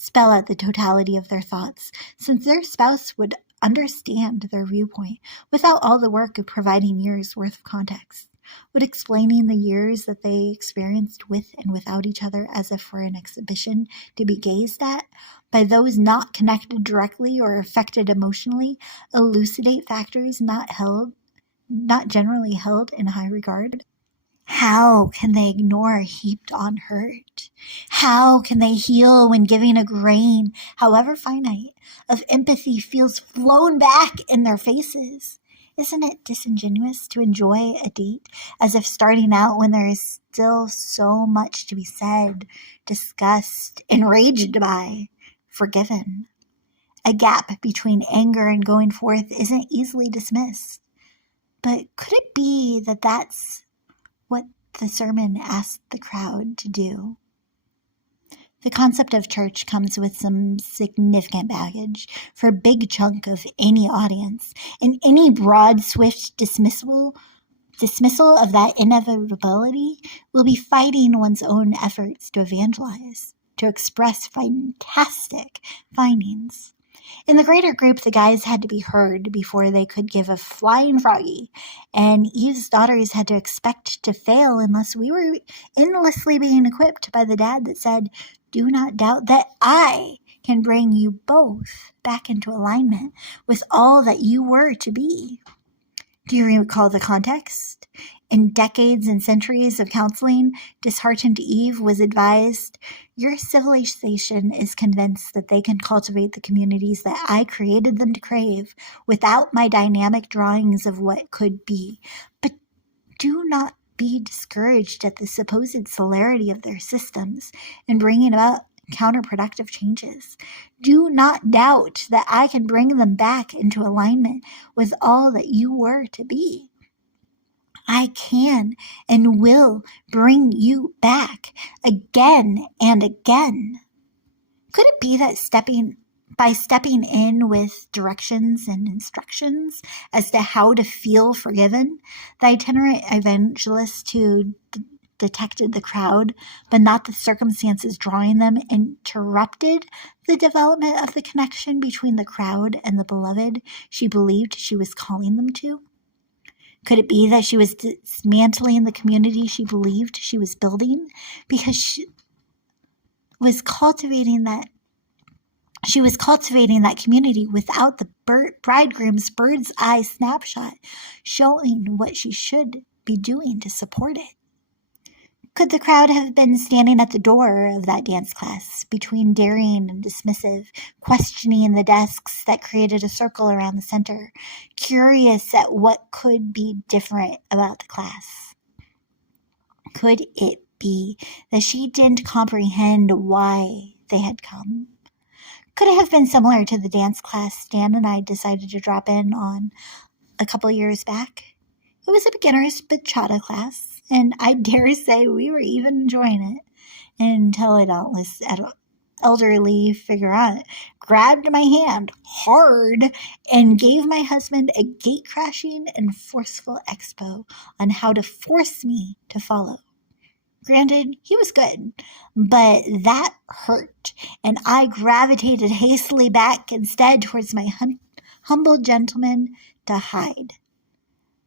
spell out the totality of their thoughts, since their spouse would understand their viewpoint without all the work of providing years' worth of context? Would explaining the years that they experienced with and without each other as if for an exhibition to be gazed at by those not connected directly or affected emotionally elucidate factors not generally held in high regard? How can they ignore heaped on hurt? How can they heal when giving a grain, however finite, of empathy feels flown back in their faces? Isn't it disingenuous to enjoy a date as if starting out when there is still so much to be said, discussed, enraged by, forgiven? A gap between anger and going forth isn't easily dismissed. But could it be that that's what the sermon asked the crowd to do? The concept of church comes with some significant baggage for a big chunk of any audience, and any broad, swift dismissal of that inevitability will be fighting one's own efforts to evangelize, to express fantastic findings. In the greater group, the guys had to be heard before they could give a flying froggy, and Eve's daughters had to expect to fail unless we were endlessly being equipped by the dad that said, Do not doubt that I can bring you both back into alignment with all that you were to be. Do you recall the context? In decades and centuries of counseling, disheartened Eve was advised, your civilization is convinced that they can cultivate the communities that I created them to crave without my dynamic drawings of what could be. But do not be discouraged at the supposed celerity of their systems in bringing about counterproductive changes. Do not doubt that I can bring them back into alignment with all that you were to be. I can and will bring you back again and again. Could it be that by stepping in with directions and instructions as to how to feel forgiven, the itinerant evangelist who detected the crowd, but not the circumstances drawing them, interrupted the development of the connection between the crowd and the beloved she believed she was calling them to? Could it be that she was dismantling the community she believed she was building because she was cultivating that community without the bridegroom's bird's eye snapshot showing what she should be doing to support it? Could the crowd have been standing at the door of that dance class, between daring and dismissive, questioning the desks that created a circle around the center, curious at what could be different about the class? Could it be that she didn't comprehend why they had come? Could it have been similar to the dance class Stan and I decided to drop in on a couple years back? It was a beginner's bachata class, and I dare say we were even enjoying it until a dauntless elderly figurante grabbed my hand hard and gave my husband a gate-crashing and forceful expo on how to force me to follow. Granted, he was good, but that hurt, and I gravitated hastily back instead towards my humble gentleman to hide.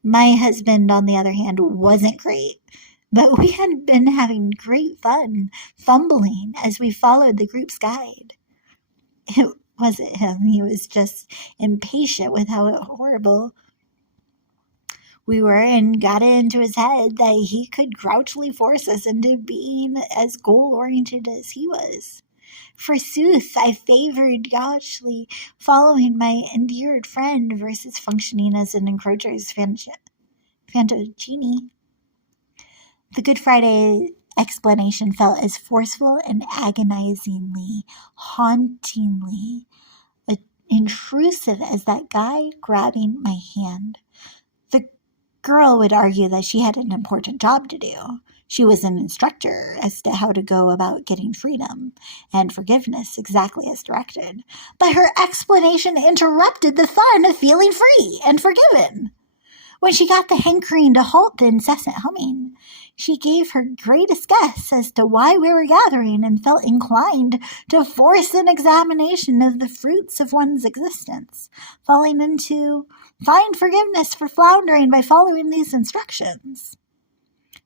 My husband, on the other hand, wasn't great, but we had been having great fun fumbling as we followed the group's guide. It wasn't him. He was just impatient with how horrible we were and got it into his head that he could grouchily force us into being as goal-oriented as he was. Forsooth, I favored gauchily following my endeared friend versus functioning as an encroacher's Fantogenie. The Good Friday explanation felt as forceful and agonizingly, hauntingly intrusive as that guy grabbing my hand. The girl would argue that she had an important job to do. She was an instructor as to how to go about getting freedom and forgiveness exactly as directed. But her explanation interrupted the fun of feeling free and forgiven. When she got the hankering to halt the incessant humming, she gave her greatest guess as to why we were gathering and felt inclined to force an examination of the fruits of one's existence, falling into find forgiveness for floundering by following these instructions.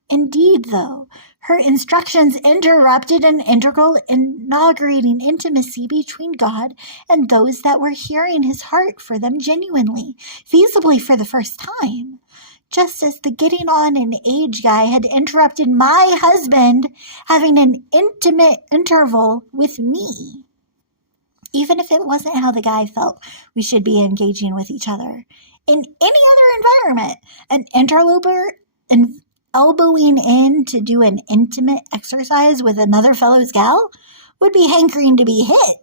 Indeed, though, her instructions interrupted an integral inaugurating intimacy between God and those that were hearing his heart for them genuinely, feasibly for the first time, just as the getting on in age guy had interrupted my husband having an intimate interval with me. Even if it wasn't how the guy felt we should be engaging with each other. In any other environment, an interloper elbowing in to do an intimate exercise with another fellow's gal would be hankering to be hit.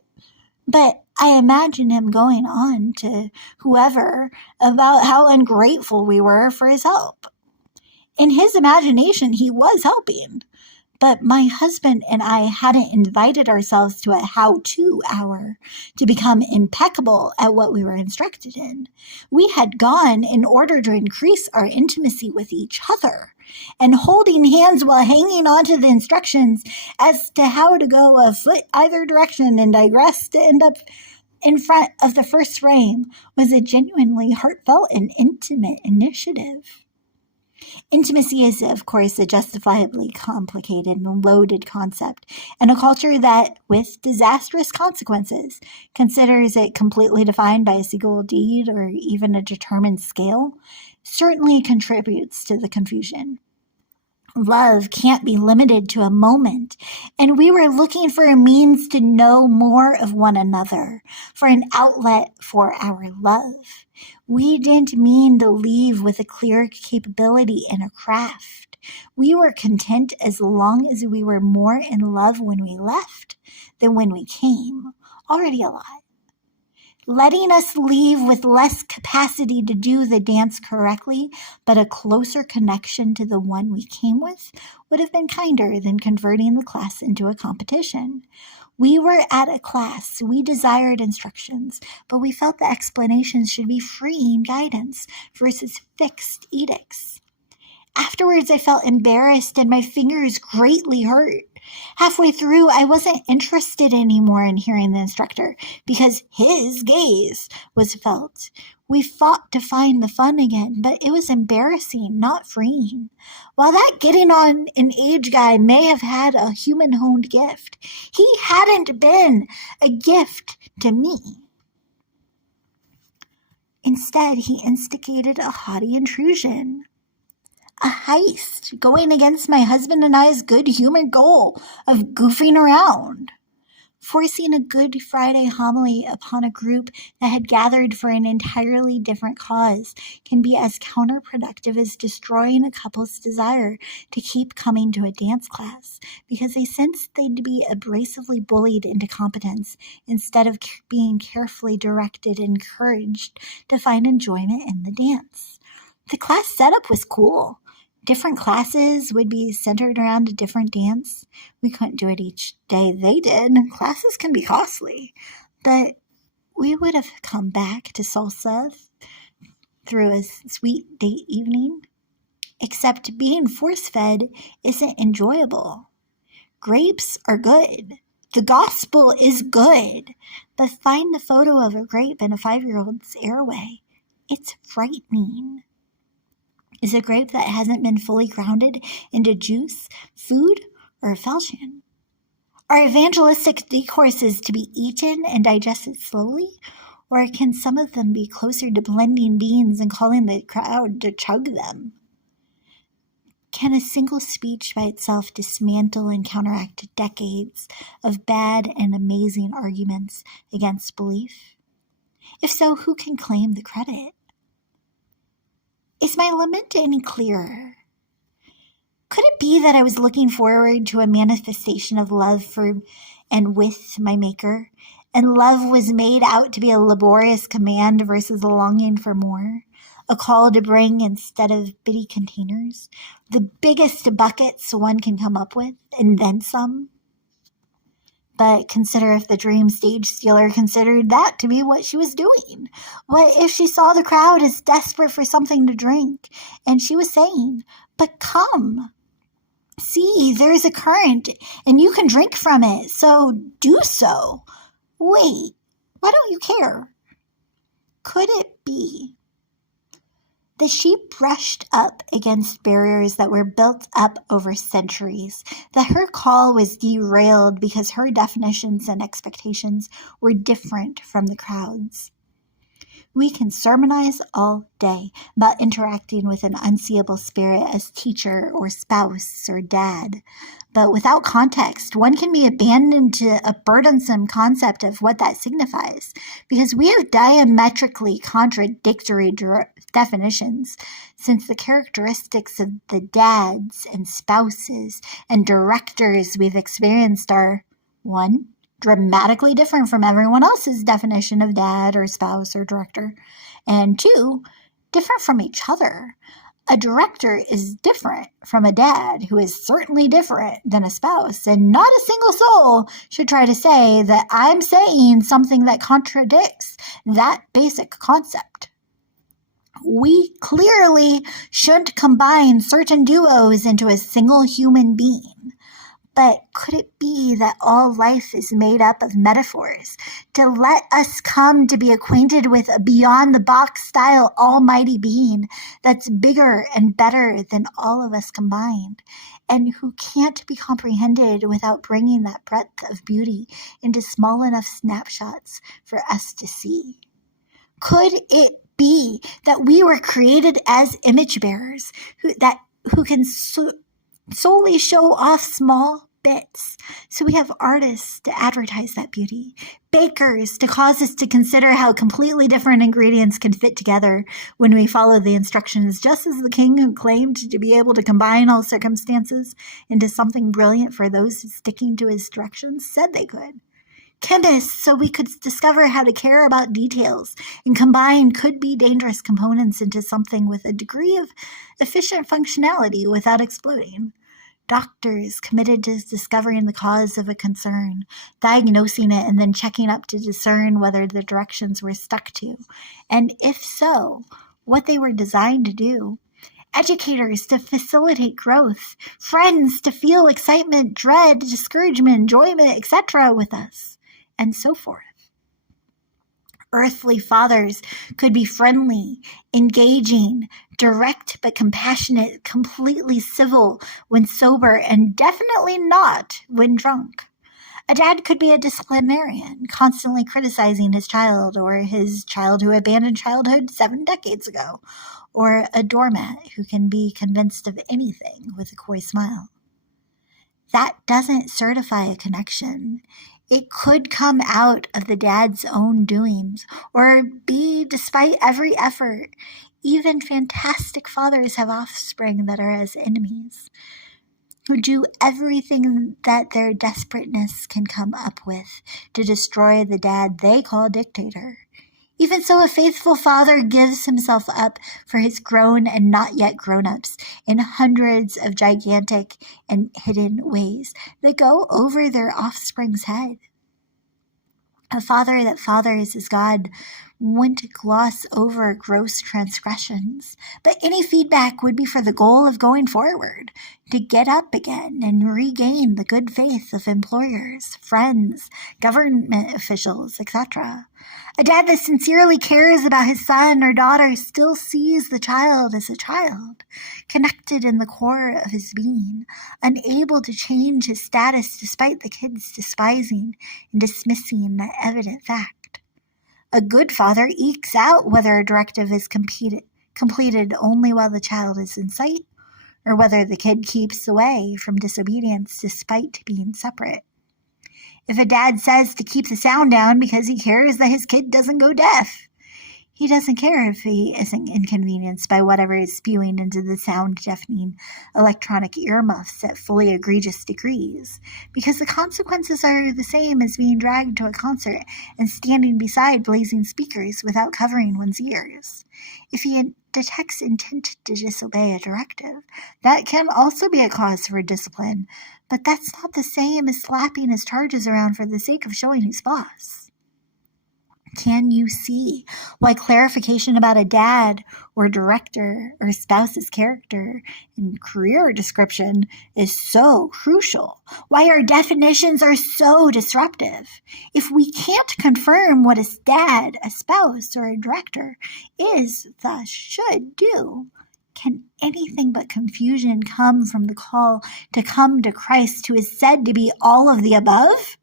But I imagine him going on to whoever about how ungrateful we were for his help. In his imagination, he was helping. But my husband and I hadn't invited ourselves to a how-to hour to become impeccable at what we were instructed in. We had gone in order to increase our intimacy with each other, and holding hands while hanging on to the instructions as to how to go a foot either direction and digress to end up in front of the first frame was a genuinely heartfelt and intimate initiative. Intimacy is, of course, a justifiably complicated and loaded concept, and a culture that, with disastrous consequences, considers it completely defined by a single deed or even a determined scale, certainly contributes to the confusion. Love can't be limited to a moment, and we were looking for a means to know more of one another, for an outlet for our love. We didn't mean to leave with a clear capability in a craft. We were content as long as we were more in love when we left than when we came, already alive. Letting us leave with less capacity to do the dance correctly, but a closer connection to the one we came with, would have been kinder than converting the class into a competition. We were at a class, we desired instructions, but we felt the explanations should be freeing guidance versus fixed edicts. Afterwards, I felt embarrassed and my fingers greatly hurt. Halfway through, I wasn't interested anymore in hearing the instructor because his gaze was felt. We fought to find the fun again, but it was embarrassing, not freeing. While that getting on an age guy may have had a human-honed gift, he hadn't been a gift to me. Instead, he instigated a haughty intrusion. A heist, going against my husband and I's good human goal of goofing around. Forcing a Good Friday homily upon a group that had gathered for an entirely different cause can be as counterproductive as destroying a couple's desire to keep coming to a dance class because they sensed they'd be abrasively bullied into competence instead of being carefully directed and encouraged to find enjoyment in the dance. The class setup was cool. Different classes would be centered around a different dance. We couldn't do it each day they did. Classes can be costly. But we would have come back to salsa through a sweet date evening. Except being force-fed isn't enjoyable. Grapes are good. The gospel is good. But find the photo of a grape in a 5-year-old's airway. It's frightening. Is a grape that hasn't been fully grounded into juice, food, or falchion? Are evangelistic discourses to be eaten and digested slowly? Or can some of them be closer to blending beans and calling the crowd to chug them? Can a single speech by itself dismantle and counteract decades of bad and amazing arguments against belief? If so, who can claim the credit? Is my lament any clearer? Could it be that I was looking forward to a manifestation of love for and with my Maker, and love was made out to be a laborious command versus a longing for more, a call to bring instead of bitty containers, the biggest buckets one can come up with, and then some? But consider if the dream stage stealer considered that to be what she was doing. What if she saw the crowd as desperate for something to drink, and she was saying, "But come, see, there's a current, and you can drink from it, so do so. Wait, why don't you care?" Could it be that she brushed up against barriers that were built up over centuries, that her call was derailed because her definitions and expectations were different from the crowd's? We can sermonize all day about interacting with an unseeable spirit as teacher or spouse or dad, but without context, one can be abandoned to a burdensome concept of what that signifies, because we have diametrically contradictory definitions, since the characteristics of the dads and spouses and directors we've experienced are 1. Dramatically different from everyone else's definition of dad or spouse or director, and 2, different from each other. A director is different from a dad, who is certainly different than a spouse, and not a single soul should try to say that I'm saying something that contradicts that basic concept. We clearly shouldn't combine certain duos into a single human being. But could it be that all life is made up of metaphors to let us come to be acquainted with a beyond-the-box style almighty being that's bigger and better than all of us combined, and who can't be comprehended without bringing that breadth of beauty into small enough snapshots for us to see? Could it be that we were created as image bearers who can solely show off small bits? So we have artists to advertise that beauty, bakers to cause us to consider how completely different ingredients can fit together when we follow the instructions, just as the king who claimed to be able to combine all circumstances into something brilliant for those sticking to his directions said they could. Chemists, so we could discover how to care about details and combine could-be dangerous components into something with a degree of efficient functionality without exploding. Doctors committed to discovering the cause of a concern, diagnosing it, and then checking up to discern whether the directions were stuck to, and if so, what they were designed to do. Educators to facilitate growth, friends to feel excitement, dread, discouragement, enjoyment, etc. with us, and so forth. Earthly fathers could be friendly, engaging, direct but compassionate, completely civil when sober, and definitely not when drunk. A dad could be a disciplinarian, constantly criticizing his child or his child who abandoned childhood 7 decades ago, or a doormat who can be convinced of anything with a coy smile. That doesn't certify a connection. It could come out of the dad's own doings, or be despite every effort. Even fantastic fathers have offspring that are as enemies, who do everything that their desperateness can come up with to destroy the dad they call dictator. Even so, a faithful father gives himself up for his grown and not yet grown-ups in hundreds of gigantic and hidden ways that go over their offspring's head. A father that fathers as God wouldn't gloss over gross transgressions, but any feedback would be for the goal of going forward, to get up again and regain the good faith of employers, friends, government officials, etc. A dad that sincerely cares about his son or daughter still sees the child as a child, connected in the core of his being, unable to change his status despite the kids despising and dismissing that evident fact. A good father ekes out whether a directive is completed only while the child is in sight, or whether the kid keeps away from disobedience despite being separate. If a dad says to keep the sound down because he cares that his kid doesn't go deaf, he doesn't care if he isn't inconvenienced by whatever is spewing into the sound-deafening electronic earmuffs at fully egregious degrees, because the consequences are the same as being dragged to a concert and standing beside blazing speakers without covering one's ears. If he detects intent to disobey a directive, that can also be a cause for discipline, but that's not the same as slapping his charges around for the sake of showing he's boss. Can you see why clarification about a dad or director or spouse's character and career description is so crucial? Why our definitions are so disruptive? If we can't confirm what a dad, a spouse, or a director is, thus should do, can anything but confusion come from the call to come to Christ, who is said to be all of the above?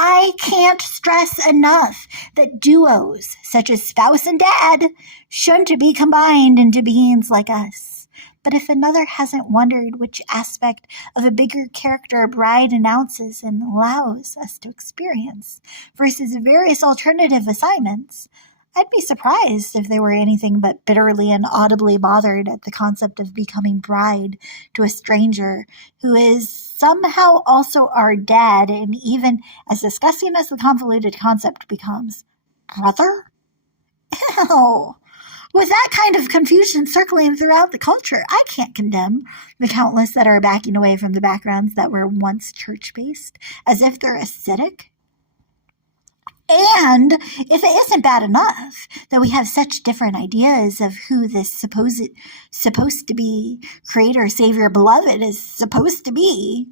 I can't stress enough that duos, such as spouse and dad, shouldn't be combined into beings like us. But if another hasn't wondered which aspect of a bigger character a bride announces and allows us to experience versus various alternative assignments, I'd be surprised if they were anything but bitterly and audibly bothered at the concept of becoming bride to a stranger who is somehow also our dad, and even as disgusting as the convoluted concept becomes, brother? Ew! With that kind of confusion circling throughout the culture, I can't condemn the countless that are backing away from the backgrounds that were once church-based, as if they're acidic. And if it isn't bad enough that we have such different ideas of who this supposed to be creator, savior, beloved is supposed to be,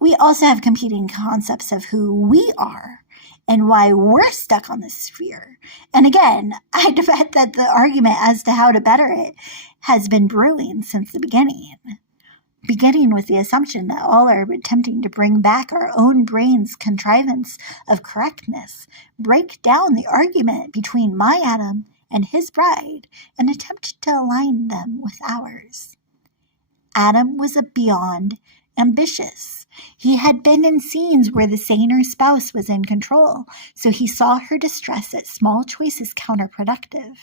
We also have competing concepts of who we are and why we're stuck on this sphere. And again, I'd bet that the argument as to how to better it has been brewing since the beginning with the assumption that all are attempting to bring back our own brain's contrivance of correctness, break down the argument between my Adam and his bride, and attempt to align them with ours. Adam was beyond ambitious. He had been in scenes where the saner spouse was in control, so he saw her distress at small choices counterproductive.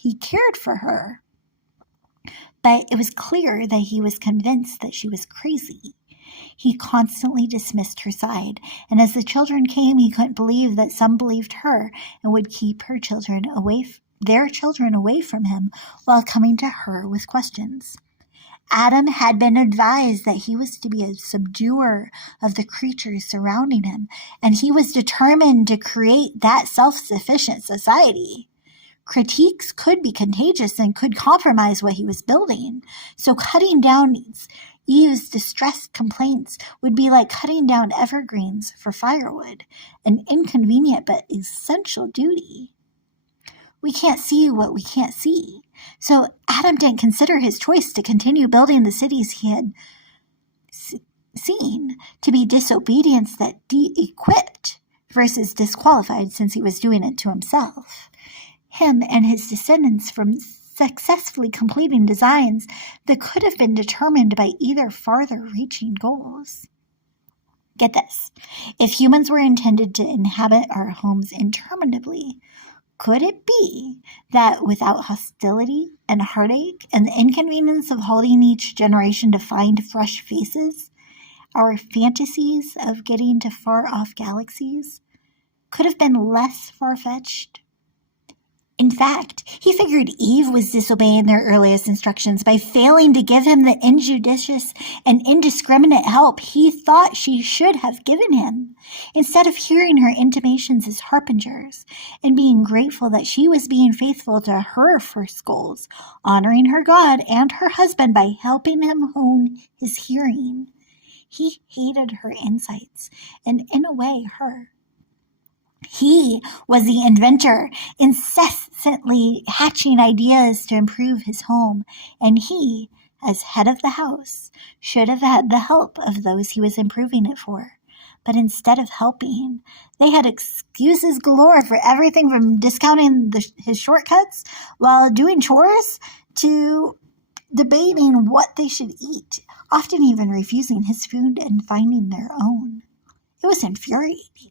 He cared for her, but it was clear that he was convinced that she was crazy. He constantly dismissed her side, and as the children came, he couldn't believe that some believed her and would keep their children away from him while coming to her with questions. Adam had been advised that he was to be a subduer of the creatures surrounding him, and he was determined to create that self-sufficient society. Critiques could be contagious and could compromise what he was building, so cutting down Eve's distressed complaints would be like cutting down evergreens for firewood, an inconvenient but essential duty. We can't see what we can't see. So Adam didn't consider his choice to continue building the cities he had seen to be disobedience that de-equipped versus disqualified, since he was doing it to himself. Him and his descendants from successfully completing designs that could have been determined by either farther-reaching goals. Get this. If humans were intended to inhabit our homes interminably, could it be that without hostility and heartache and the inconvenience of holding each generation to find fresh faces, our fantasies of getting to far-off galaxies could have been less far-fetched? In fact, he figured Eve was disobeying their earliest instructions by failing to give him the injudicious and indiscriminate help he thought she should have given him, instead of hearing her intimations as harbingers and being grateful that she was being faithful to her first goals, honoring her God and her husband by helping him hone his hearing. He hated her insights, and in a way, her. He was the inventor, incessantly hatching ideas to improve his home, and he, as head of the house, should have had the help of those he was improving it for. But instead of helping, they had excuses galore for everything from discounting his shortcuts while doing chores to debating what they should eat, often even refusing his food and finding their own. It was infuriating.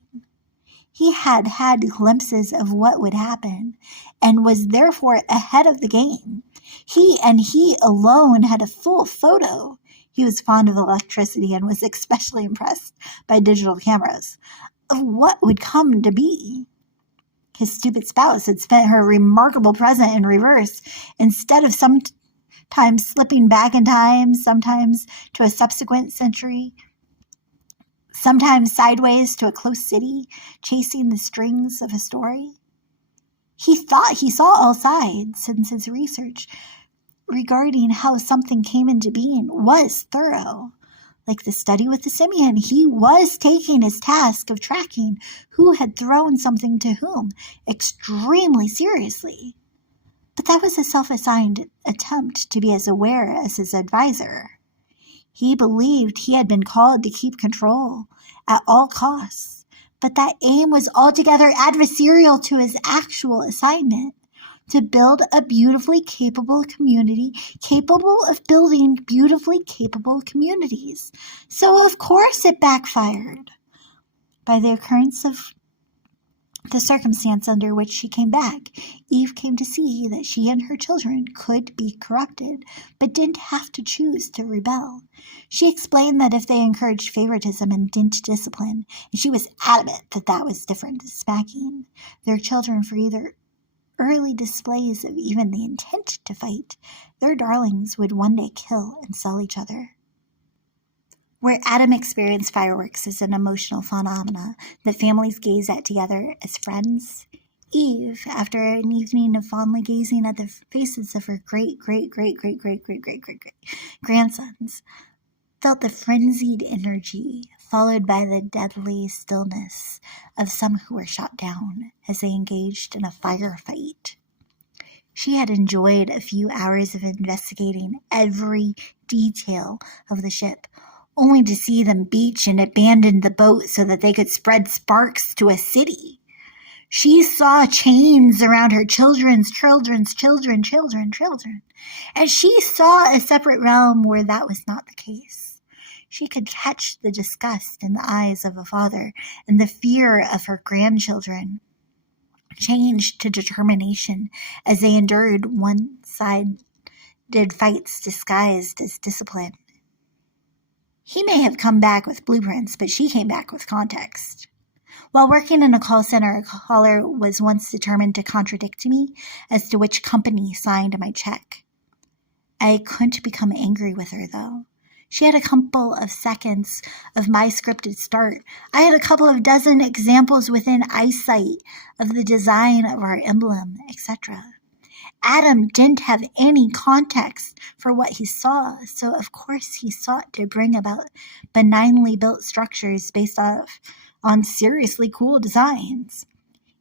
He had had glimpses of what would happen and was therefore ahead of the game. He and he alone had a full photo. He was fond of electricity and was especially impressed by digital cameras of what would come to be. His stupid spouse had spent her remarkable present in reverse instead of sometimes slipping back in time, sometimes to a subsequent century, sometimes sideways to a close city, chasing the strings of a story. He thought he saw all sides, since his research regarding how something came into being was thorough. Like the study with the simian, he was taking his task of tracking who had thrown something to whom extremely seriously. But that was a self-assigned attempt to be as aware as his advisor. He believed he had been called to keep control at all costs, but that aim was altogether adversarial to his actual assignment, to build a beautifully capable community, capable of building beautifully capable communities. So of course it backfired. By the occurrence of the circumstance under which she came back, Eve came to see that she and her children could be corrupted, but didn't have to choose to rebel. She explained that if they encouraged favoritism and didn't discipline, and she was adamant that that was different to smacking their children for either early displays of even the intent to fight, their darlings would one day kill and sell each other. Where Adam experienced fireworks as an emotional phenomena that families gaze at together as friends, Eve, after an evening of fondly gazing at the faces of her great-great-great-great-great-great-great-great-great grandsons, felt the frenzied energy followed by the deadly stillness of some who were shot down as they engaged in a firefight. She had enjoyed a few hours of investigating every detail of the ship, only to see them beach and abandon the boat so that they could spread sparks to a city. She saw chains around her children's children, and she saw a separate realm where that was not the case. She could catch the disgust in the eyes of a father and the fear of her grandchildren changed to determination as they endured one-sided fights disguised as discipline. He may have come back with blueprints, but she came back with context. While working in a call center, a caller was once determined to contradict me as to which company signed my check. I couldn't become angry with her, though. She had a couple of seconds of my scripted start. I had a couple of dozen examples within eyesight of the design of our emblem, etc. Adam didn't have any context for what he saw, so of course he sought to bring about benignly built structures based on seriously cool designs.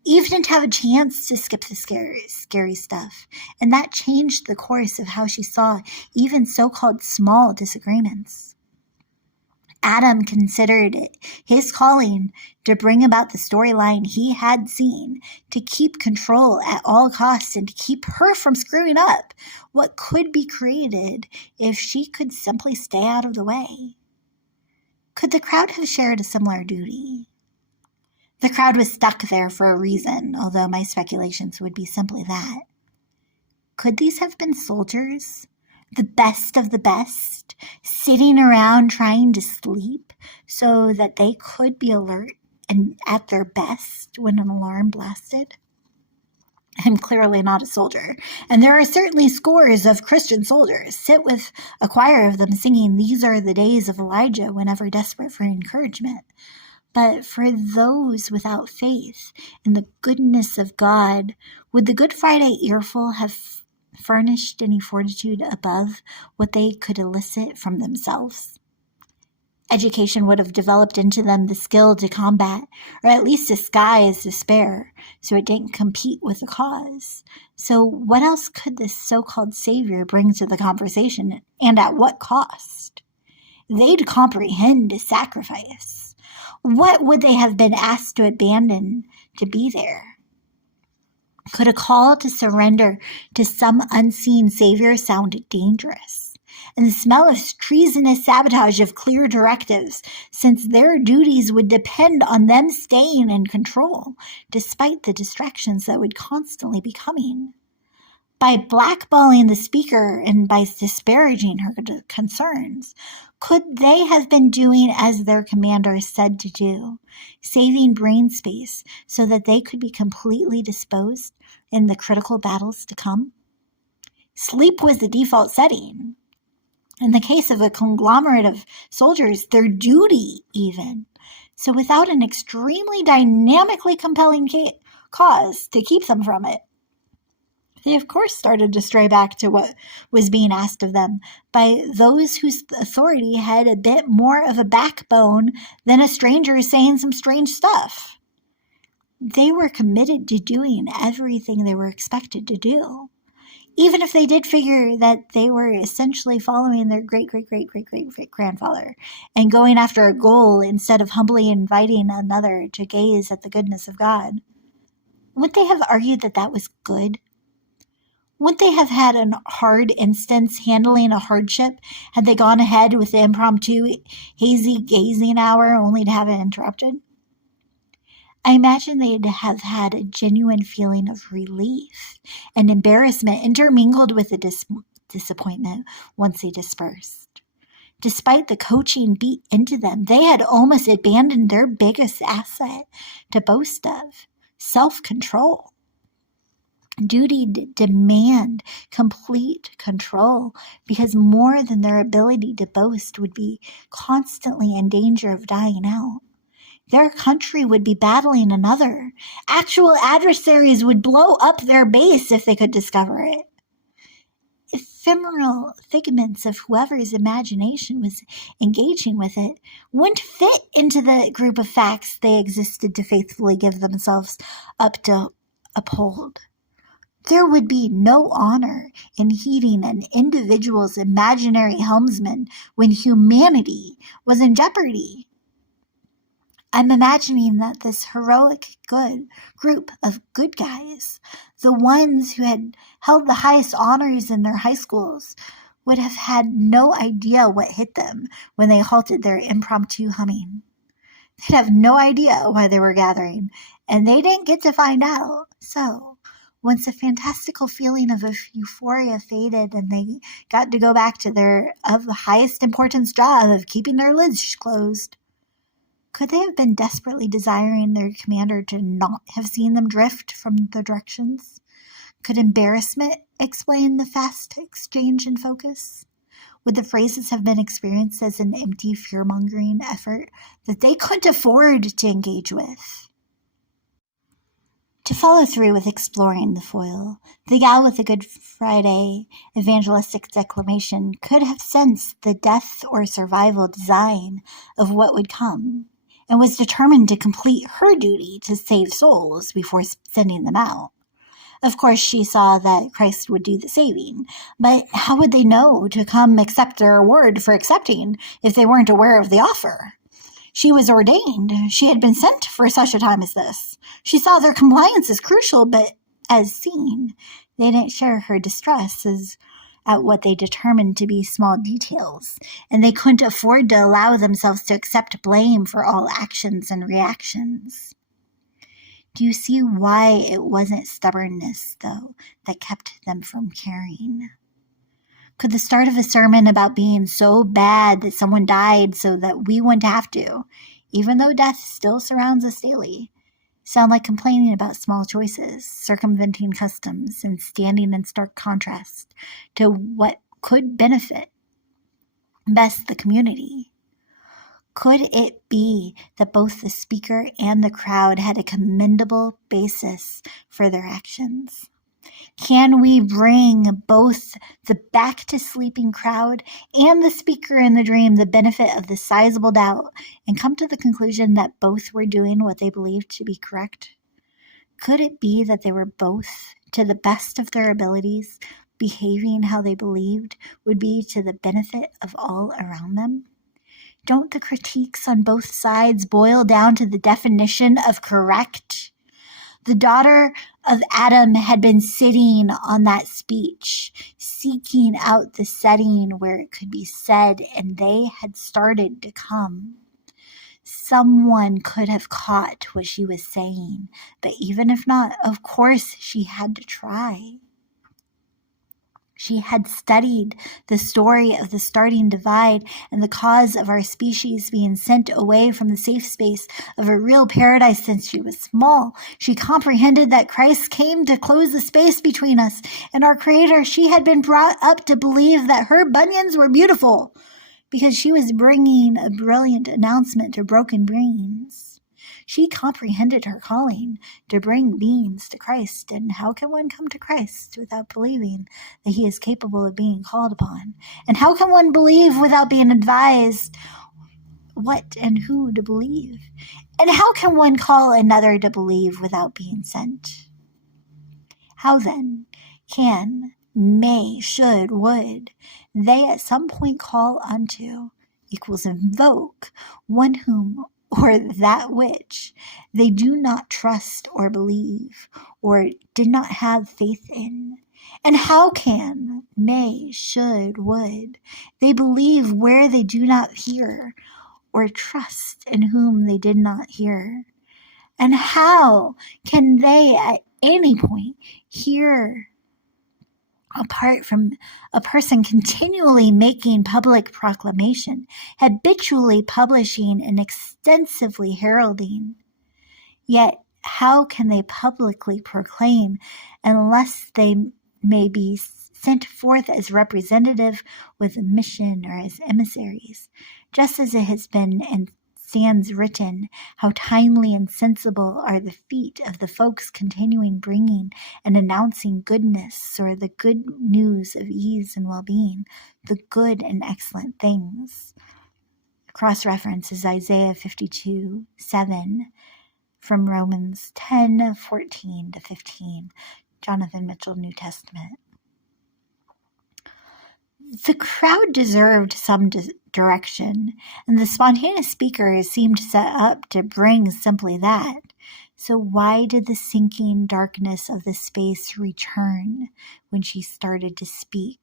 Eve didn't have a chance to skip the scary stuff, and that changed the course of how she saw even so-called small disagreements. Adam considered it his calling to bring about the storyline he had seen, to keep control at all costs and to keep her from screwing up what could be created if she could simply stay out of the way. Could the crowd have shared a similar duty? The crowd was stuck there for a reason, although my speculations would be simply that. Could these have been soldiers, the best of the best, sitting around trying to sleep so that they could be alert and at their best when an alarm blasted? I'm clearly not a soldier, and there are certainly scores of Christian soldiers. Sit with a choir of them singing "These Are the Days of Elijah" whenever desperate for encouragement. But for those without faith in the goodness of God, would the Good Friday earful have furnished any fortitude above what they could elicit from themselves? Education would have developed into them the skill to combat, or at least disguise despair, so it didn't compete with the cause. So what else could this so-called savior bring to the conversation, and at what cost? They'd comprehend a sacrifice. What would they have been asked to abandon to be there? Could a call to surrender to some unseen savior sound dangerous? And the smell of treasonous sabotage of clear directives, since their duties would depend on them staying in control, despite the distractions that would constantly be coming. By blackballing the speaker and by disparaging her concerns, could they have been doing as their commander said to do, saving brain space so that they could be completely disposed in the critical battles to come? Sleep was the default setting. In the case of a conglomerate of soldiers, their duty even. So without an extremely dynamically compelling cause to keep them from it, they of course started to stray back to what was being asked of them by those whose authority had a bit more of a backbone than a stranger saying some strange stuff. They were committed to doing everything they were expected to do, even if they did figure that they were essentially following their great-great-great-great-great-grandfather and going after a goal instead of humbly inviting another to gaze at the goodness of God. Would they have argued that that was good? Would they have had a hard instance handling a hardship had they gone ahead with the impromptu hazy gazing hour only to have it interrupted? I imagine they'd have had a genuine feeling of relief and embarrassment intermingled with the disappointment once they dispersed. Despite the coaching beat into them, they had almost abandoned their biggest asset to boast of, self-control. Duty demand complete control because more than their ability to boast would be constantly in danger of dying out. Their country would be battling another. Actual adversaries would blow up their base if they could discover it. If ephemeral figments of whoever's imagination was engaging with it, wouldn't fit into the group of facts they existed to faithfully give themselves up to uphold. There would be no honor in heeding an individual's imaginary helmsman when humanity was in jeopardy. I'm imagining that this heroic good group of good guys, the ones who had held the highest honors in their high schools, would have had no idea what hit them when they halted their impromptu humming. They'd have no idea why they were gathering, and they didn't get to find out. So, once the fantastical feeling of euphoria faded and they got to go back to their of the highest importance job of keeping their lids closed, could they have been desperately desiring their commander to not have seen them drift from the directions? Could embarrassment explain the fast exchange in focus? Would the phrases have been experienced as an empty fear-mongering effort that they couldn't afford to engage with? To follow through with exploring the foil, the gal with the Good Friday evangelistic declamation could have sensed the death or survival design of what would come, and was determined to complete her duty to save souls before sending them out. Of course, she saw that Christ would do the saving, but how would they know to come accept their reward for accepting if they weren't aware of the offer? She was ordained. She had been sent for such a time as this. She saw their compliance as crucial, but as seen, they didn't share her distress at what they determined to be small details, and they couldn't afford to allow themselves to accept blame for all actions and reactions. Do you see why it wasn't stubbornness, though, that kept them from caring? Could the start of a sermon about being so bad that someone died so that we wouldn't have to, even though death still surrounds us daily, sound like complaining about small choices, circumventing customs, and standing in stark contrast to what could benefit best the community? Could it be that both the speaker and the crowd had a commendable basis for their actions? Can we bring both the back-to-sleeping crowd and the speaker in the dream the benefit of the sizable doubt and come to the conclusion that both were doing what they believed to be correct? Could it be that they were both, to the best of their abilities, behaving how they believed would be to the benefit of all around them? Don't the critiques on both sides boil down to the definition of correct? The daughter of Adam had been sitting on that speech, seeking out the setting where it could be said, and they had started to come. Someone could have caught what she was saying, but even if not, of course she had to try. She had studied the story of the starting divide and the cause of our species being sent away from the safe space of a real paradise since she was small. She comprehended that Christ came to close the space between us and our Creator. She had been brought up to believe that her bunions were beautiful because she was bringing a brilliant announcement to broken brains. She comprehended her calling to bring beings to Christ, and how can one come to Christ without believing that he is capable of being called upon? And how can one believe without being advised what and who to believe? And how can one call another to believe without being sent? How then can, may, should, would they at some point call unto equals invoke one whom or that which they do not trust or believe, or did not have faith in? And how can, may, should, would they believe where they do not hear, or trust in whom they did not hear? And how can they at any point hear apart from a person continually making public proclamation, habitually publishing and extensively heralding? Yet how can they publicly proclaim unless they may be sent forth as representative with a mission or as emissaries, just as it has been and stands written, how timely and sensible are the feet of the folks continuing bringing and announcing goodness, or the good news of ease and well-being, the good and excellent things. Cross-reference is Isaiah 52:7 from Romans 10:14-15, Jonathan Mitchell, New Testament. The crowd deserved some direction, and the spontaneous speaker seemed set up to bring simply that. So why did the sinking darkness of the space return when she started to speak?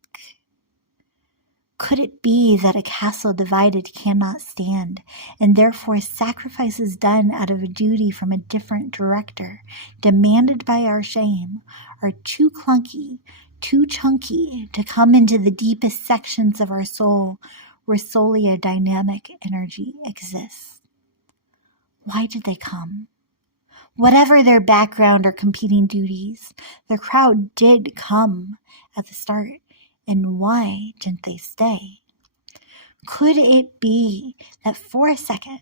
Could it be that a castle divided cannot stand, and therefore sacrifices done out of a duty from a different director, demanded by our shame, are too clunky, too chunky to come into the deepest sections of our soul where solely a dynamic energy exists? Why did they come? Whatever their background or competing duties, the crowd did come at the start. And why didn't they stay? Could it be that for a second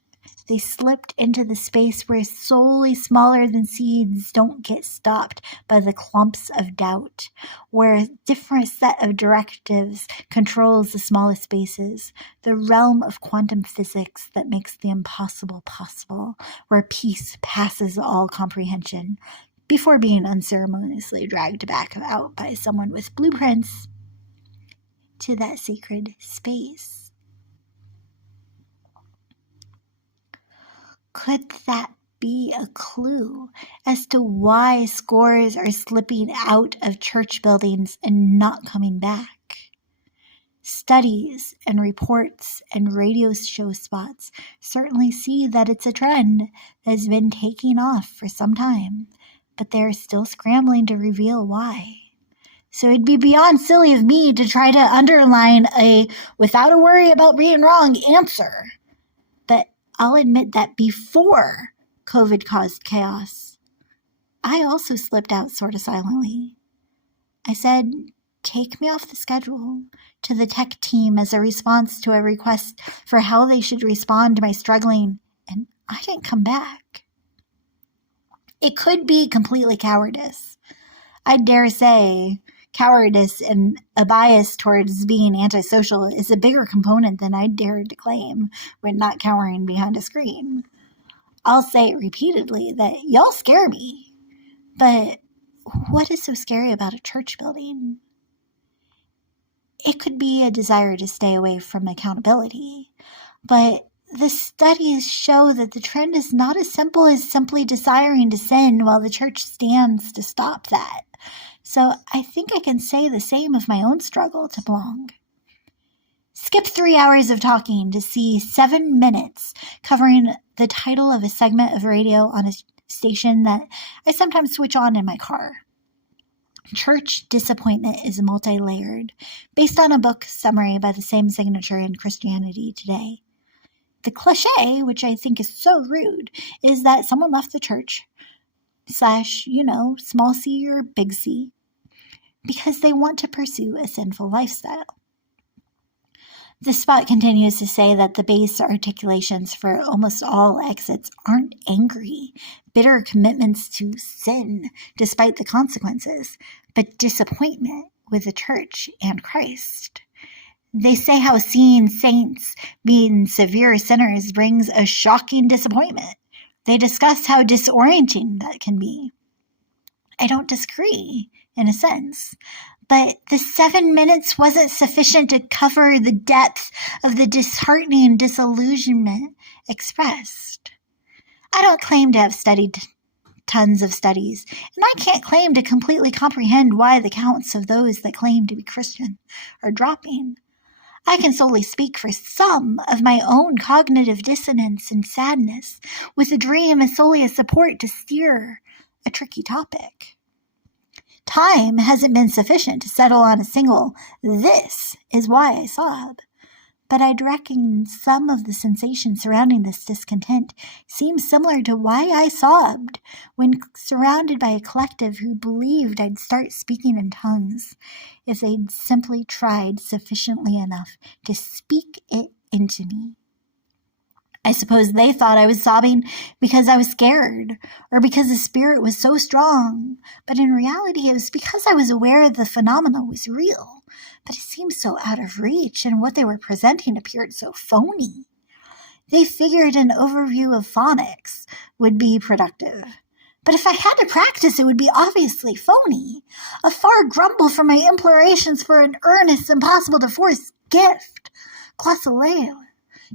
they slipped into the space where solely smaller than seeds don't get stopped by the clumps of doubt, where a different set of directives controls the smallest spaces, the realm of quantum physics that makes the impossible possible, where peace passes all comprehension, before being unceremoniously dragged back out by someone with blueprints to that sacred space? Could that be a clue as to why scores are slipping out of church buildings and not coming back? Studies and reports and radio show spots certainly see that it's a trend that has been taking off for some time, but they're still scrambling to reveal why. So it'd be beyond silly of me to try to underline a without a worry about being wrong answer. But I'll admit that before COVID caused chaos, I also slipped out sort of silently. I said, take me off the schedule to the tech team as a response to a request for how they should respond to my struggling, and I didn't come back. It could be completely cowardice. I dare say cowardice and a bias towards being antisocial is a bigger component than I dared to claim when not cowering behind a screen. I'll say it repeatedly that y'all scare me, but what is so scary about a church building? It could be a desire to stay away from accountability, but the studies show that the trend is not as simple as simply desiring to sin while the church stands to stop that. So I think I can say the same of my own struggle to belong. Skip 3 hours of talking to see 7 minutes covering the title of a segment of radio on a station that I sometimes switch on in my car. Church disappointment is multi-layered, based on a book summary by the same signature in Christianity Today. The cliche, which I think is so rude, is that someone left the church / small c or big C, because they want to pursue a sinful lifestyle. The spot continues to say that the base articulations for almost all exits aren't angry, bitter commitments to sin despite the consequences, but disappointment with the church and Christ. They say how seeing saints being severe sinners brings a shocking disappointment. They discuss how disorienting that can be. I don't disagree, in a sense, but the 7 minutes wasn't sufficient to cover the depth of the disheartening disillusionment expressed. I don't claim to have studied tons of studies, and I can't claim to completely comprehend why the counts of those that claim to be Christian are dropping. I can solely speak for some of my own cognitive dissonance and sadness, with a dream as solely a support to steer a tricky topic. Time hasn't been sufficient to settle on a single, this is why I sob. But I'd reckon some of the sensations surrounding this discontent seem similar to why I sobbed when surrounded by a collective who believed I'd start speaking in tongues if they'd simply tried sufficiently enough to speak it into me. I suppose they thought I was sobbing because I was scared, or because the spirit was so strong. But in reality, it was because I was aware the phenomena was real. But it seemed so out of reach, and what they were presenting appeared so phony. They figured an overview of phonics would be productive. But if I had to practice, it would be obviously phony. A far grumble for my implorations for an earnest, impossible-to-force gift. Glossolalia.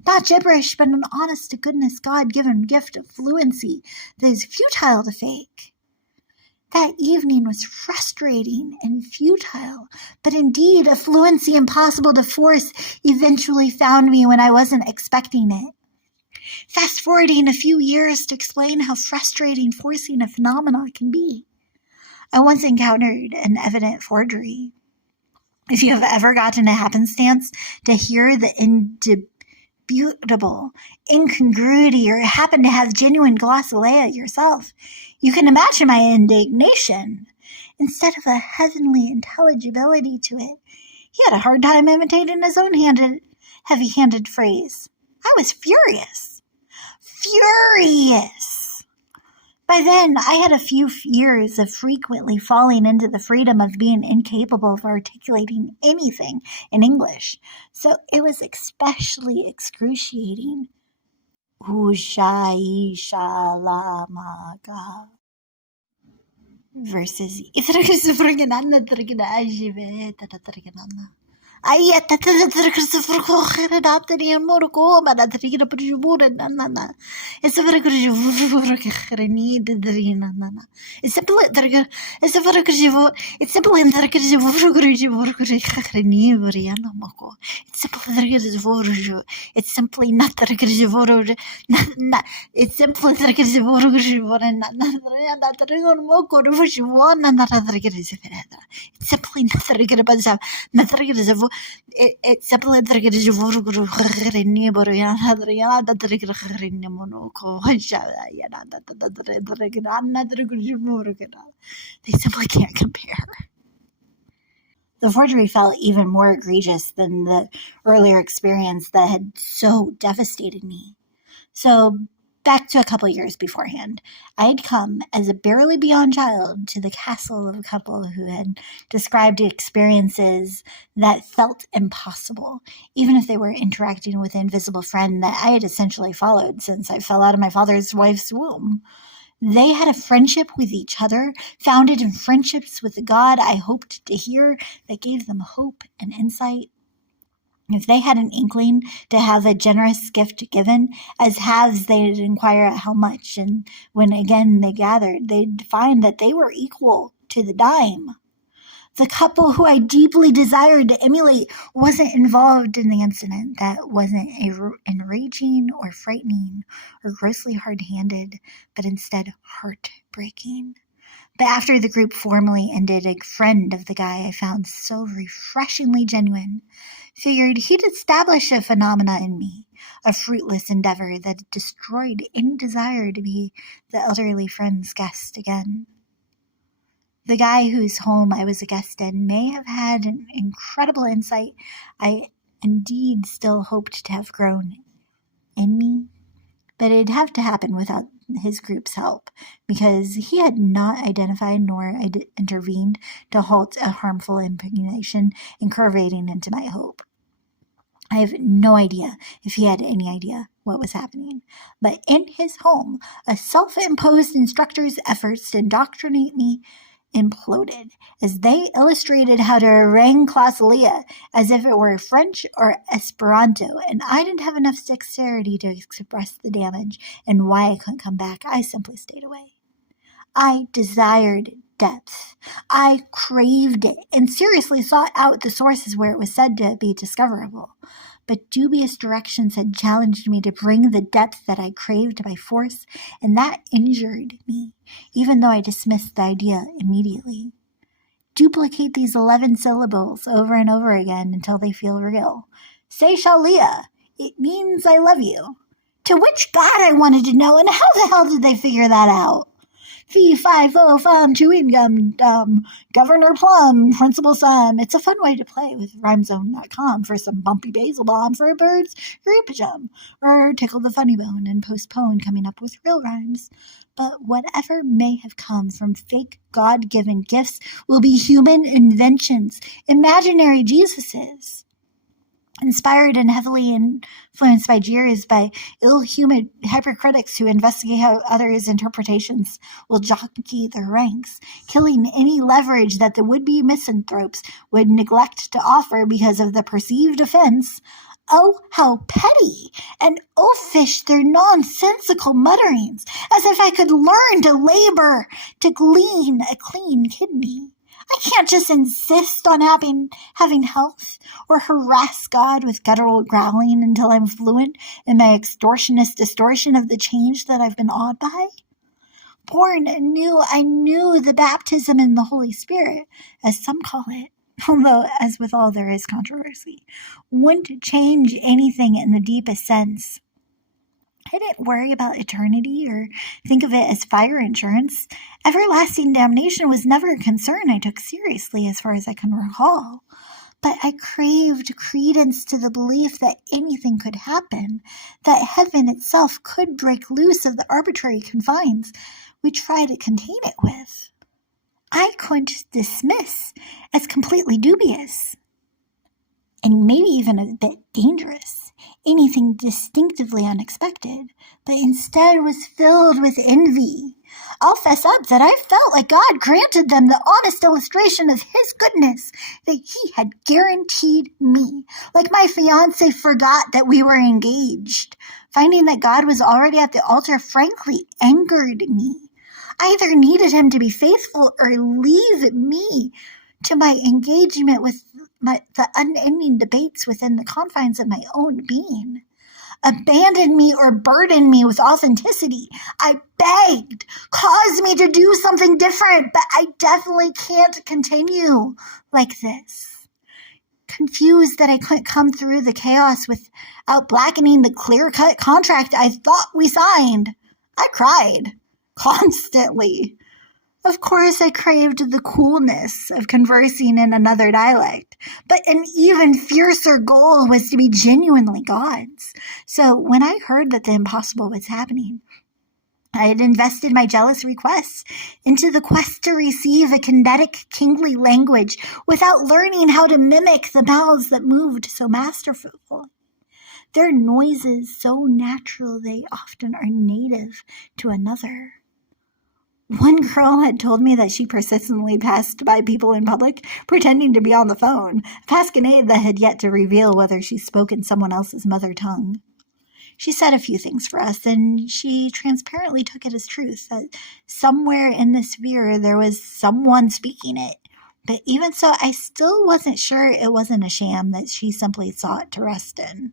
Not gibberish, but an honest-to-goodness God-given gift of fluency that is futile to fake. That evening was frustrating and futile, but indeed a fluency impossible to force eventually found me when I wasn't expecting it. Fast-forwarding a few years to explain how frustrating forcing a phenomenon can be. I once encountered an evident forgery. If you have ever gotten a happenstance to hear the indubitable incongruity or happen to have genuine glossolalia yourself, you can imagine my indignation. Instead of a heavenly intelligibility to it, he had a hard time imitating his own heavy-handed phrase. I was furious. Furious! By then, I had a few years of frequently falling into the freedom of being incapable of articulating anything in English, so it was especially excruciating. Usha-isha-lamaga versus Ay, it's simply not they simply can't compare. The forgery felt even more egregious than the earlier experience that had so devastated me. So, back to a couple years beforehand, I had come as a barely beyond child to the castle of a couple who had described experiences that felt impossible, even if they were interacting with an invisible friend that I had essentially followed since I fell out of my father's wife's womb. They had a friendship with each other, founded in friendships with the God I hoped to hear, that gave them hope and insight. If they had an inkling to have a generous gift given, as halves they'd inquire at how much, and when again they gathered, they'd find that they were equal to the dime. The couple who I deeply desired to emulate wasn't involved in the incident. That wasn't enraging or frightening or grossly hard-handed, but instead heartbreaking. But after the group formally ended, a friend of the guy I found so refreshingly genuine figured he'd establish a phenomena in me, a fruitless endeavor that destroyed any desire to be the elderly friend's guest again. The guy whose home I was a guest in may have had an incredible insight I indeed still hoped to have grown in me, but it'd have to happen without his group's help, because he had not identified nor intervened to halt a harmful impregnation incurvating into my hope. I have no idea if he had any idea what was happening, but in his home, a self-imposed instructor's efforts to indoctrinate me imploded, as they illustrated how to harangue glossolalia as if it were French or Esperanto, and I didn't have enough dexterity to express the damage and why I couldn't come back. I simply stayed away. I desired depth. I craved it and seriously sought out the sources where it was said to be discoverable. But dubious directions had challenged me to bring the depth that I craved by force, and that injured me, even though I dismissed the idea immediately. Duplicate these 11 syllables over and over again until they feel real. Say Shalia. It means I love you. To which God, I wanted to know, and how the hell did they figure that out? Fee, fi, fo, fum, chewing gum, Governor Plum, Principal Sum. It's a fun way to play with rhymezone.com for some bumpy basil bomb for a bird's repajum, or tickle the funny bone and postpone coming up with real rhymes. But whatever may have come from fake God-given gifts will be human inventions, imaginary Jesuses. Inspired and heavily influenced by jeers by ill-humoured hypercritics who investigate how others' interpretations will jockey their ranks, killing any leverage that the would-be misanthropes would neglect to offer because of the perceived offence. Oh, how petty and oafish their nonsensical mutterings, as if I could learn to labor to glean a clean kidney. I can't just insist on having health or harass God with guttural growling until I'm fluent in my extortionist distortion of the change that I've been awed by. Born anew, I knew the baptism in the Holy Spirit, as some call it, although, as with all there is controversy, wouldn't change anything in the deepest sense. I didn't worry about eternity or think of it as fire insurance. Everlasting damnation was never a concern I took seriously as far as I can recall. But I craved credence to the belief that anything could happen, that heaven itself could break loose of the arbitrary confines we try to contain it with. I couldn't dismiss as completely dubious, and maybe even a bit dangerous, anything distinctively unexpected, but instead was filled with envy. I'll fess up that I felt like God granted them the honest illustration of His goodness that He had guaranteed me, like my fiancé forgot that we were engaged. Finding that God was already at the altar frankly angered me. I either needed Him to be faithful or leave me to my engagement with the unending debates within the confines of my own being. Abandon me or burden me with authenticity. I begged. Cause me to do something different, but I definitely can't continue like this. Confused that I couldn't come through the chaos without blackening the clear-cut contract I thought we signed, I cried constantly. Of course, I craved the coolness of conversing in another dialect, but an even fiercer goal was to be genuinely God's. So when I heard that the impossible was happening, I had invested my jealous requests into the quest to receive a kinetic, kingly language without learning how to mimic the mouths that moved so masterful. Their noises so natural they often are native to another. One girl had told me that she persistently passed by people in public, pretending to be on the phone, a pasquinade that had yet to reveal whether she spoke in someone else's mother tongue. She said a few things for us, and she transparently took it as truth, that somewhere in the sphere there was someone speaking it. But even so, I still wasn't sure it wasn't a sham that she simply sought to rest in.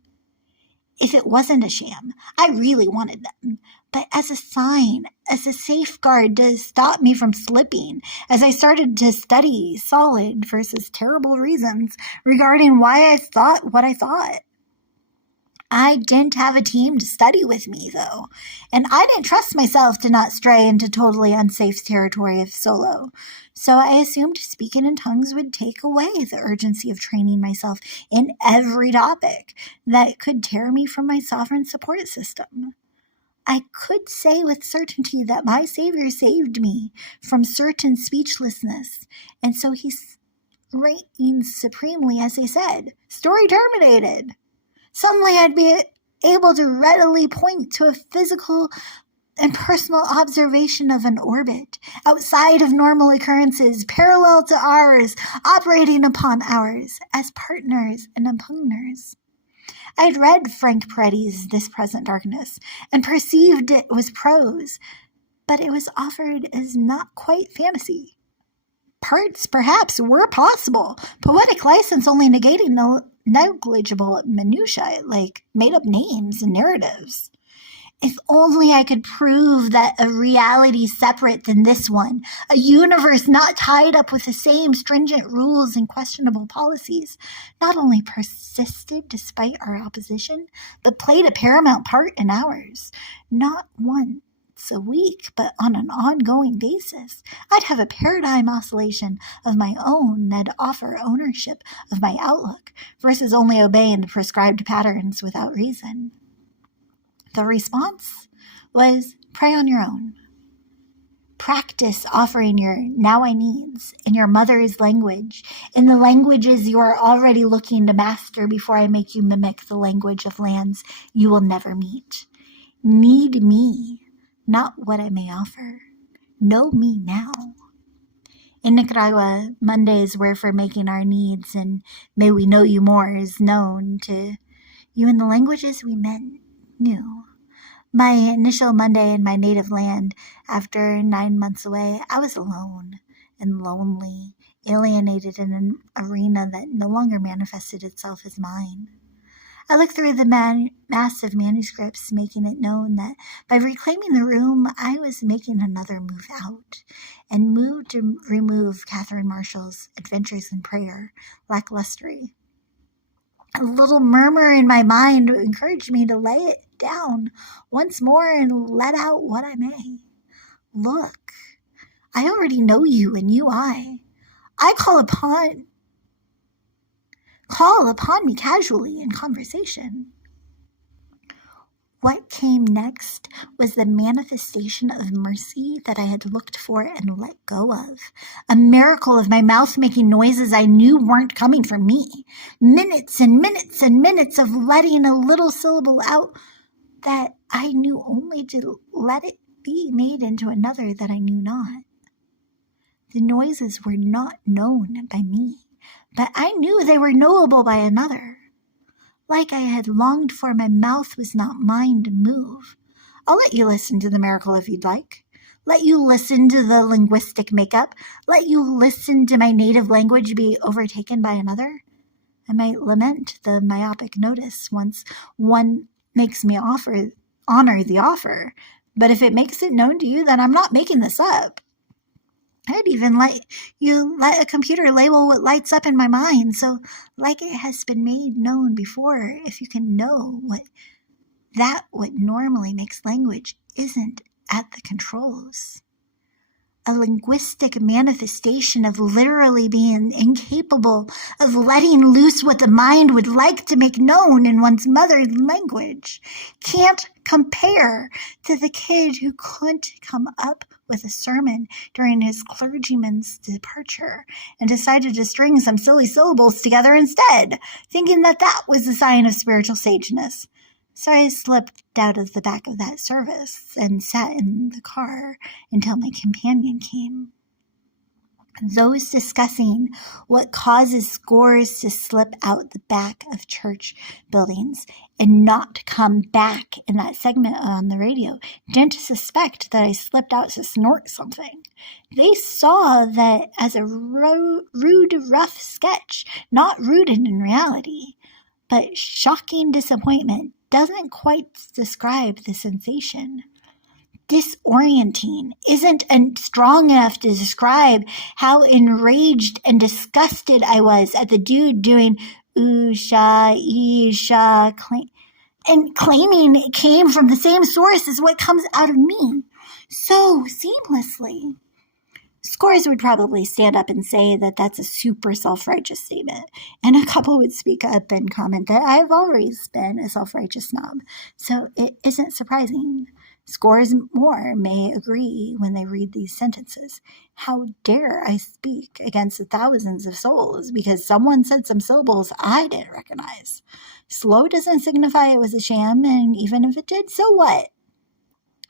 If it wasn't a sham, I really wanted them, but as a sign, as a safeguard to stop me from slipping, as I started to study solid versus terrible reasons regarding why I thought what I thought. I didn't have a team to study with me, though, and I didn't trust myself to not stray into totally unsafe territory if solo. So I assumed speaking in tongues would take away the urgency of training myself in every topic that could tear me from my sovereign support system. I could say with certainty that my Savior saved me from certain speechlessness, and so He reigns supremely, as He said. Story terminated. Suddenly I'd be able to readily point to a physical and personal observation of an orbit outside of normal occurrences, parallel to ours, operating upon ours as partners and impugners. I'd read Frank Peretti's This Present Darkness and perceived it was prose, but it was offered as not quite fantasy. Parts, perhaps, were possible, poetic license only negating the negligible minutiae like made-up names and narratives. If only I could prove that a reality separate than this one, a universe not tied up with the same stringent rules and questionable policies, not only persisted despite our opposition, but played a paramount part in ours. Not one once a week, but on an ongoing basis. I'd have a paradigm oscillation of my own that'd offer ownership of my outlook versus only obeying the prescribed patterns without reason. The response was pray on your own. Practice offering your now I needs in your mother's language, in the languages you are already looking to master before I make you mimic the language of lands you will never meet. Need me, not what I may offer. Know me now. In Nicaragua, Mondays were for making our needs, and may we know you more is known to you in the languages we knew. My initial Monday in my native land, after 9 months away, I was alone and lonely, alienated in an arena that no longer manifested itself as mine. I looked through the massive manuscripts, making it known that by reclaiming the room, I was making another move out, and moved to remove Catherine Marshall's Adventures in Prayer, lacklustery. A little murmur in my mind encouraged me to lay it down once more and let out what I may. Look, I already know you and you I. Call upon me casually in conversation. What came next was the manifestation of mercy that I had looked for and let go of. A miracle of my mouth making noises I knew weren't coming from me. Minutes and minutes and minutes of letting a little syllable out that I knew only to let it be made into another that I knew not. The noises were not known by me, but I knew they were knowable by another. Like I had longed for, my mouth was not mine to move. I'll let you listen to the miracle if you'd like. Let you listen to the linguistic makeup. Let you listen to my native language be overtaken by another. I might lament the myopic notice once one makes me honor the offer. But if it makes it known to you that I'm not making this up, I'd even let a computer label what lights up in my mind, so like it has been made known before, if you can know what normally makes language isn't at the controls. A linguistic manifestation of literally being incapable of letting loose what the mind would like to make known in one's mother language can't compare to the kid who couldn't come up with a sermon during his clergyman's departure and decided to string some silly syllables together instead, thinking that was a sign of spiritual sageness. So I slipped out of the back of that service and sat in the car until my companion came. Those discussing what causes scores to slip out the back of church buildings and not come back in that segment on the radio didn't suspect that I slipped out to snort something. They saw that as a rude, rough sketch, not rooted in reality, but shocking disappointment doesn't quite describe the sensation. Disorienting isn't strong enough to describe how enraged and disgusted I was at the dude doing ooh-sha, ee-sha, and claiming it came from the same source as what comes out of me so seamlessly. Scores would probably stand up and say that that's a super self-righteous statement, and a couple would speak up and comment that I've always been a self-righteous snob, so it isn't surprising. Scores more may agree when they read these sentences. How dare I speak against the thousands of souls because someone said some syllables I didn't recognize? Slow doesn't signify it was a sham, and even if it did, so what?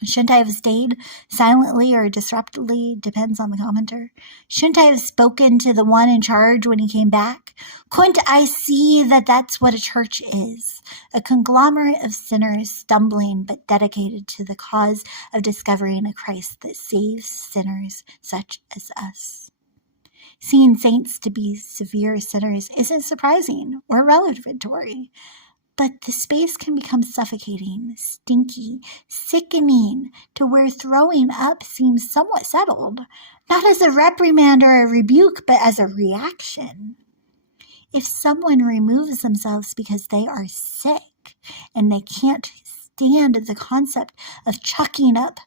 Shouldn't I have stayed silently or disruptively, depends on the commenter? Shouldn't I have spoken to the one in charge when he came back? Couldn't I see that that's what a church is? A conglomerate of sinners stumbling but dedicated to the cause of discovering a Christ that saves sinners such as us. Seeing saints to be severe sinners isn't surprising or revelatory. But the space can become suffocating, stinky, sickening, to where throwing up seems somewhat settled, not as a reprimand or a rebuke, but as a reaction. If someone removes themselves because they are sick and they can't stand the concept of chucking up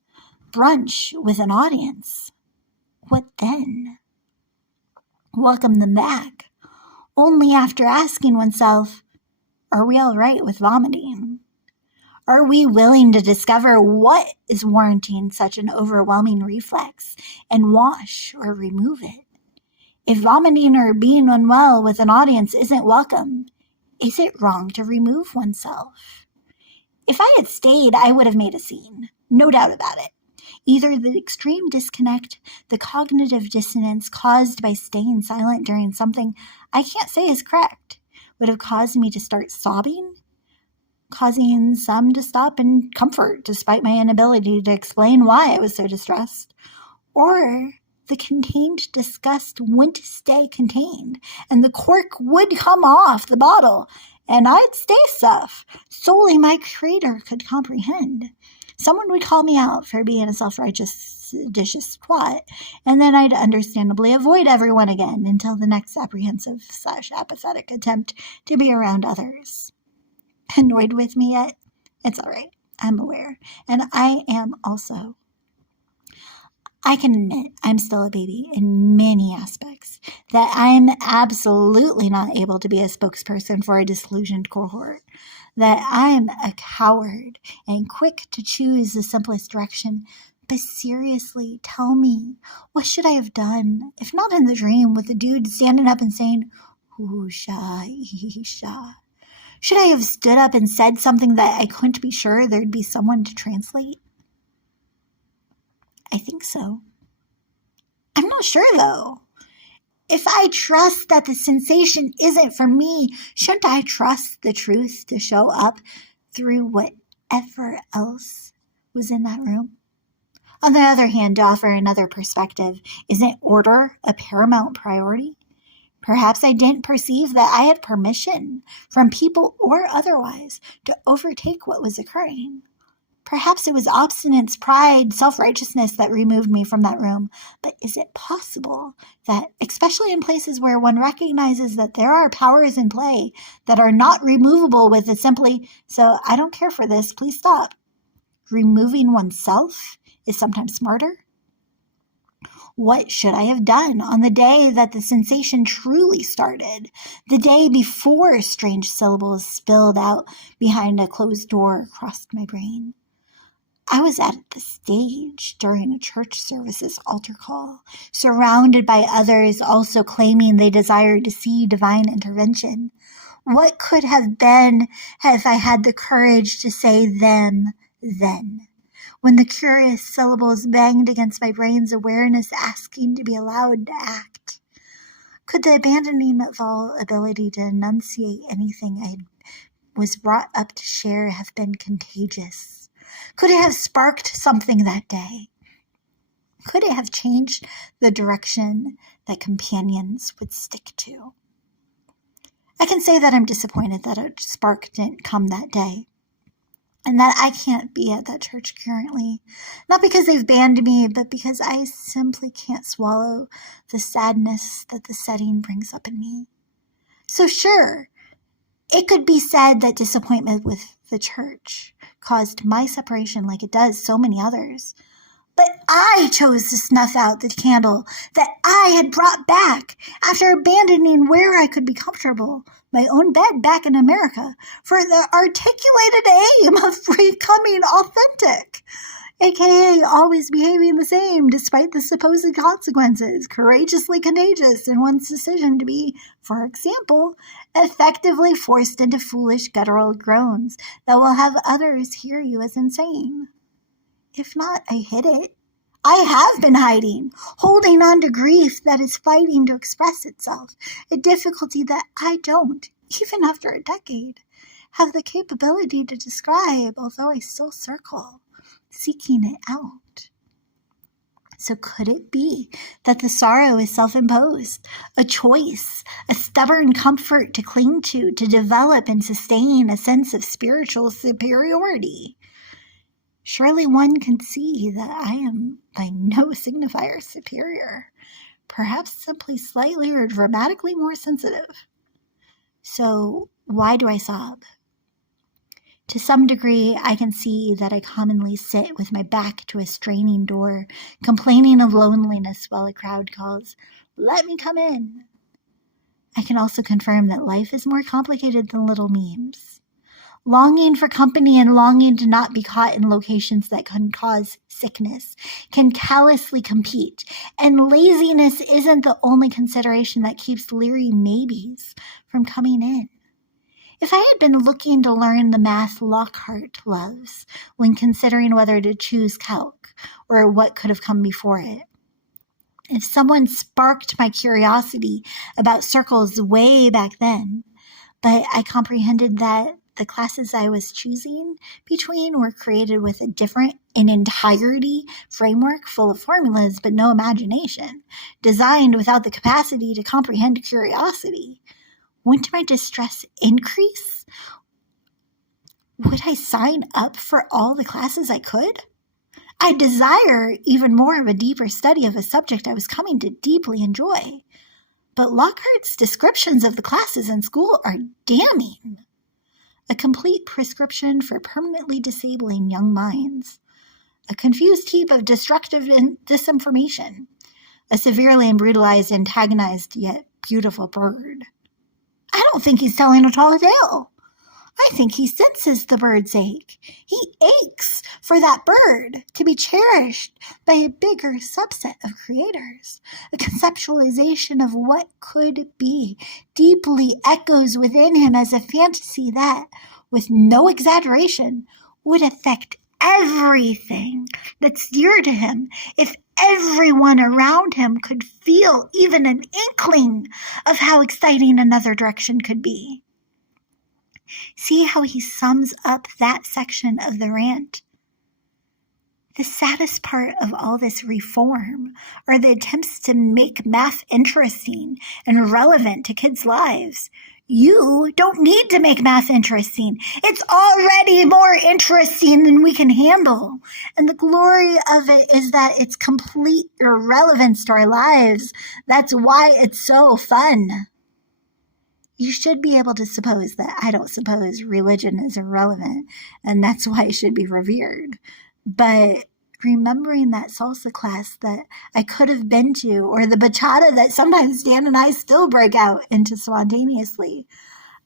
brunch with an audience. What then? Welcome them back, only after asking oneself, are we all right with vomiting? Are we willing to discover what is warranting such an overwhelming reflex and wash or remove it? If vomiting or being unwell with an audience isn't welcome, is it wrong to remove oneself? If I had stayed, I would have made a scene, no doubt about it. Either the extreme disconnect, the cognitive dissonance caused by staying silent during something I can't say is correct, would have caused me to start sobbing, causing some to stop in comfort despite my inability to explain why I was so distressed. Or the contained disgust wouldn't stay contained, and the cork would come off the bottle, and I'd stay stuff solely my creator could comprehend. Someone would call me out for being a self-righteous, seditious twat, and then I'd understandably avoid everyone again until the next apprehensive/apathetic attempt to be around others. Annoyed with me yet? It's all right. I'm aware. And I am also. I can admit I'm still a baby in many aspects, that I'm absolutely not able to be a spokesperson for a disillusioned cohort, that I'm a coward and quick to choose the simplest direction. But seriously, tell me, what should I have done, if not in the dream with the dude standing up and saying, "Hoosha, Isha"? Should I have stood up and said something that I couldn't be sure there'd be someone to translate? I think so. I'm not sure, though. If I trust that the sensation isn't for me, shouldn't I trust the truth to show up through whatever else was in that room? On the other hand, to offer another perspective, isn't order a paramount priority? Perhaps I didn't perceive that I had permission, from people or otherwise, to overtake what was occurring. Perhaps it was obstinance, pride, self-righteousness that removed me from that room. But is it possible that, especially in places where one recognizes that there are powers in play that are not removable with a simply, "So I don't care for this, please stop," removing oneself is sometimes smarter? What should I have done on the day that the sensation truly started, the day before strange syllables spilled out behind a closed door across my brain? I was at the stage during a church service's altar call, surrounded by others also claiming they desired to see divine intervention. What could have been if I had the courage to say them then? When the curious syllables banged against my brain's awareness, asking to be allowed to act. Could the abandoning of all ability to enunciate anything I was brought up to share have been contagious? Could it have sparked something that day? Could it have changed the direction that companions would stick to? I can say that I'm disappointed that a spark didn't come that day, and that I can't be at that church currently, not because they've banned me, but because I simply can't swallow the sadness that the setting brings up in me. So sure, it could be said that disappointment with the church caused my separation like it does so many others. But I chose to snuff out the candle that I had brought back after abandoning where I could be comfortable, my own bed back in America, for the articulated aim of becoming authentic, aka always behaving the same despite the supposed consequences, courageously contagious in one's decision to be, for example, effectively forced into foolish guttural groans that will have others hear you as insane. If not, I hid it. I have been hiding, holding on to grief that is fighting to express itself, a difficulty that I don't, even after a decade, have the capability to describe, although I still circle, seeking it out. So could it be that the sorrow is self-imposed, a choice, a stubborn comfort to cling to develop and sustain a sense of spiritual superiority? Surely one can see that I am by no signifier superior, perhaps simply slightly or dramatically more sensitive. So why do I sob? To some degree, I can see that I commonly sit with my back to a straining door, complaining of loneliness while a crowd calls, "Let me come in." I can also confirm that life is more complicated than little memes. Longing for company and longing to not be caught in locations that can cause sickness can callously compete, and laziness isn't the only consideration that keeps leery maybes from coming in. If I had been looking to learn the math Lockhart loves when considering whether to choose calc or what could have come before it, if someone sparked my curiosity about circles way back then, but I comprehended that the classes I was choosing between were created with a different in entirety framework full of formulas but no imagination, designed without the capacity to comprehend curiosity, wouldn't my distress increase? Would I sign up for all the classes I could? I desire even more of a deeper study of a subject I was coming to deeply enjoy. But Lockhart's descriptions of the classes in school are damning. A complete prescription for permanently disabling young minds. A confused heap of destructive disinformation. A severely and brutalized, antagonized, yet beautiful bird. I don't think he's telling a tall tale. I think he senses the bird's ache. He aches for that bird to be cherished by a bigger subset of creators. A conceptualization of what could be deeply echoes within him as a fantasy that, with no exaggeration, would affect everything that's dear to him if everyone around him could feel even an inkling of how exciting another direction could be. See how he sums up that section of the rant. The saddest part of all this reform are the attempts to make math interesting and relevant to kids' lives. You don't need to make math interesting. It's already more interesting than we can handle. And the glory of it is that it's complete irrelevance to our lives. That's why it's so fun. You should be able to suppose that I don't suppose religion is irrelevant, and that's why it should be revered. But remembering that salsa class that I could have been to, or the bachata that sometimes Dan and I still break out into spontaneously,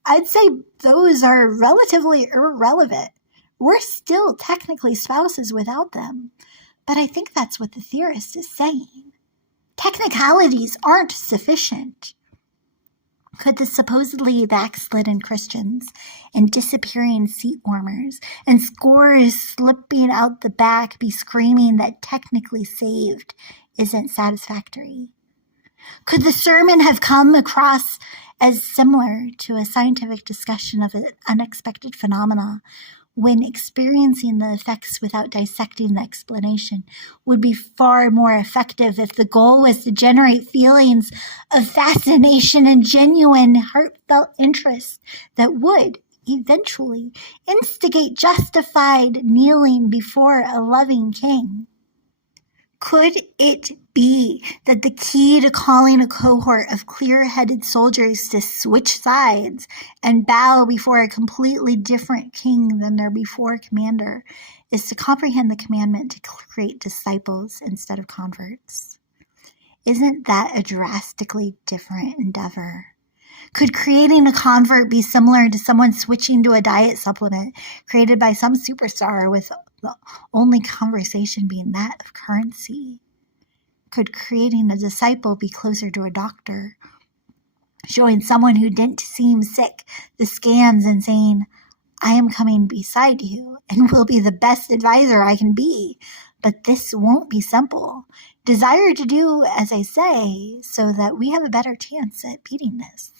I'd say those are relatively irrelevant. We're still technically spouses without them. But I think that's what the theorist is saying. Technicalities aren't sufficient. Could the supposedly backslidden Christians and disappearing seat warmers and scores slipping out the back be screaming that technically saved isn't satisfactory? Could the sermon have come across as similar to a scientific discussion of an unexpected phenomena when experiencing the effects without dissecting the explanation would be far more effective if the goal was to generate feelings of fascination and genuine heartfelt interest that would eventually instigate justified kneeling before a loving king? Could it be that the key to calling a cohort of clear-headed soldiers to switch sides and bow before a completely different king than their before commander is to comprehend the commandment to create disciples instead of converts? Isn't that a drastically different endeavor? Could creating a convert be similar to someone switching to a diet supplement created by some superstar with the only conversation being that of currency? Could creating a disciple be closer to a doctor, showing someone who didn't seem sick the scans and saying, "I am coming beside you and will be the best advisor I can be, but this won't be simple. Desire to do as I say so that we have a better chance at beating this."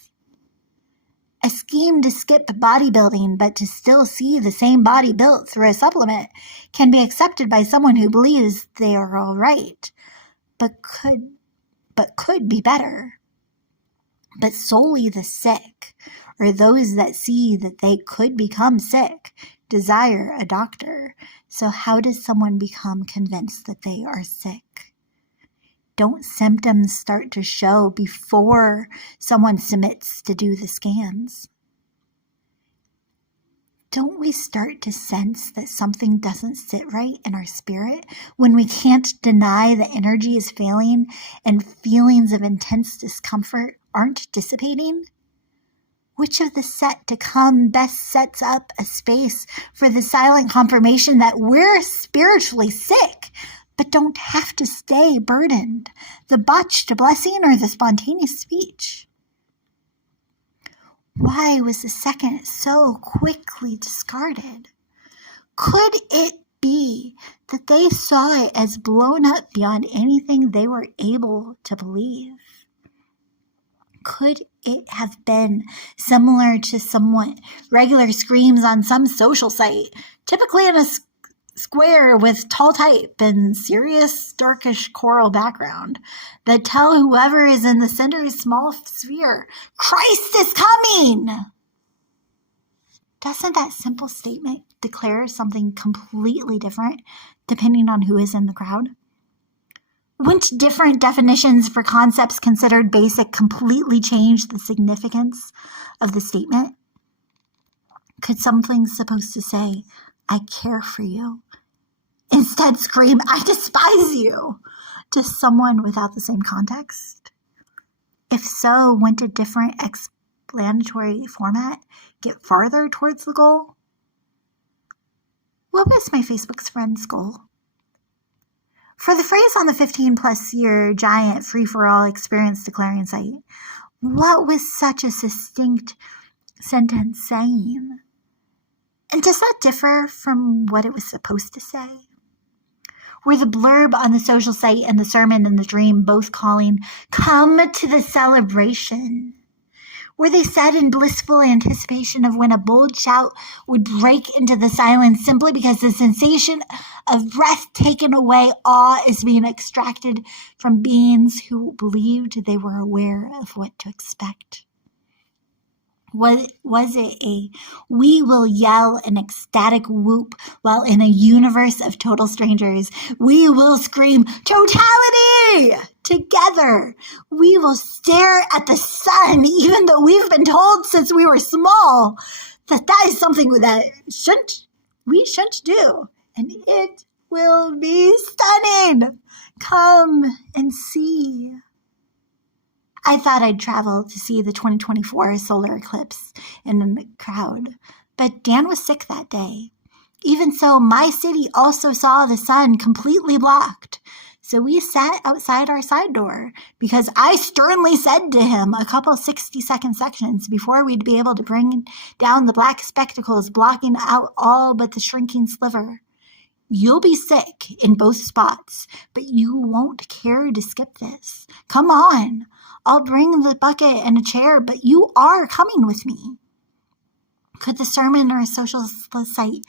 A scheme to skip bodybuilding but to still see the same body built through a supplement can be accepted by someone who believes they are all right, but could be better. But solely the sick, or those that see that they could become sick, desire a doctor. So how does someone become convinced that they are sick? Don't symptoms start to show before someone submits to do the scans? Don't we start to sense that something doesn't sit right in our spirit when we can't deny the energy is failing and feelings of intense discomfort aren't dissipating? Which of the set to come best sets up a space for the silent confirmation that we're spiritually sick, but don't have to stay burdened? The botched blessing or the spontaneous speech? Why was the second so quickly discarded? Could it be that they saw it as blown up beyond anything they were able to believe? Could it have been similar to somewhat regular screams on some social site, typically in a square with tall type and serious darkish choral background, that tell whoever is in the center's small sphere, Christ is coming? Doesn't that simple statement declare something completely different depending on who is in the crowd? Wouldn't different definitions for concepts considered basic completely change the significance of the statement? Could something supposed to say, I care for you, instead scream, I despise you, to someone without the same context? If so, wouldn't a different explanatory format get farther towards the goal? What was my Facebook's friend's goal? For the phrase on the 15-plus year giant free-for-all experience declaring site, what was such a succinct sentence saying? And does that differ from what it was supposed to say? Were the blurb on the social site and the sermon in the dream both calling, come to the celebration? Were they said in blissful anticipation of when a bold shout would break into the silence simply because the sensation of breath taken away, awe is being extracted from beings who believed they were aware of what to expect? Was it a we will yell an ecstatic whoop while in a universe of total strangers we will scream totality together? We will stare at the sun even though we've been told since we were small that is something that we shouldn't do, and it will be stunning. Come and see. I thought I'd travel to see the 2024 solar eclipse in the crowd, but Dan was sick that day. Even so, my city also saw the sun completely blocked. So we sat outside our side door because I sternly said to him a couple 60-second sections before we'd be able to bring down the black spectacles blocking out all but the shrinking sliver. You'll be sick in both spots, but you won't care to skip this. Come on. I'll bring the bucket and a chair, but you are coming with me. Could the sermon or a social site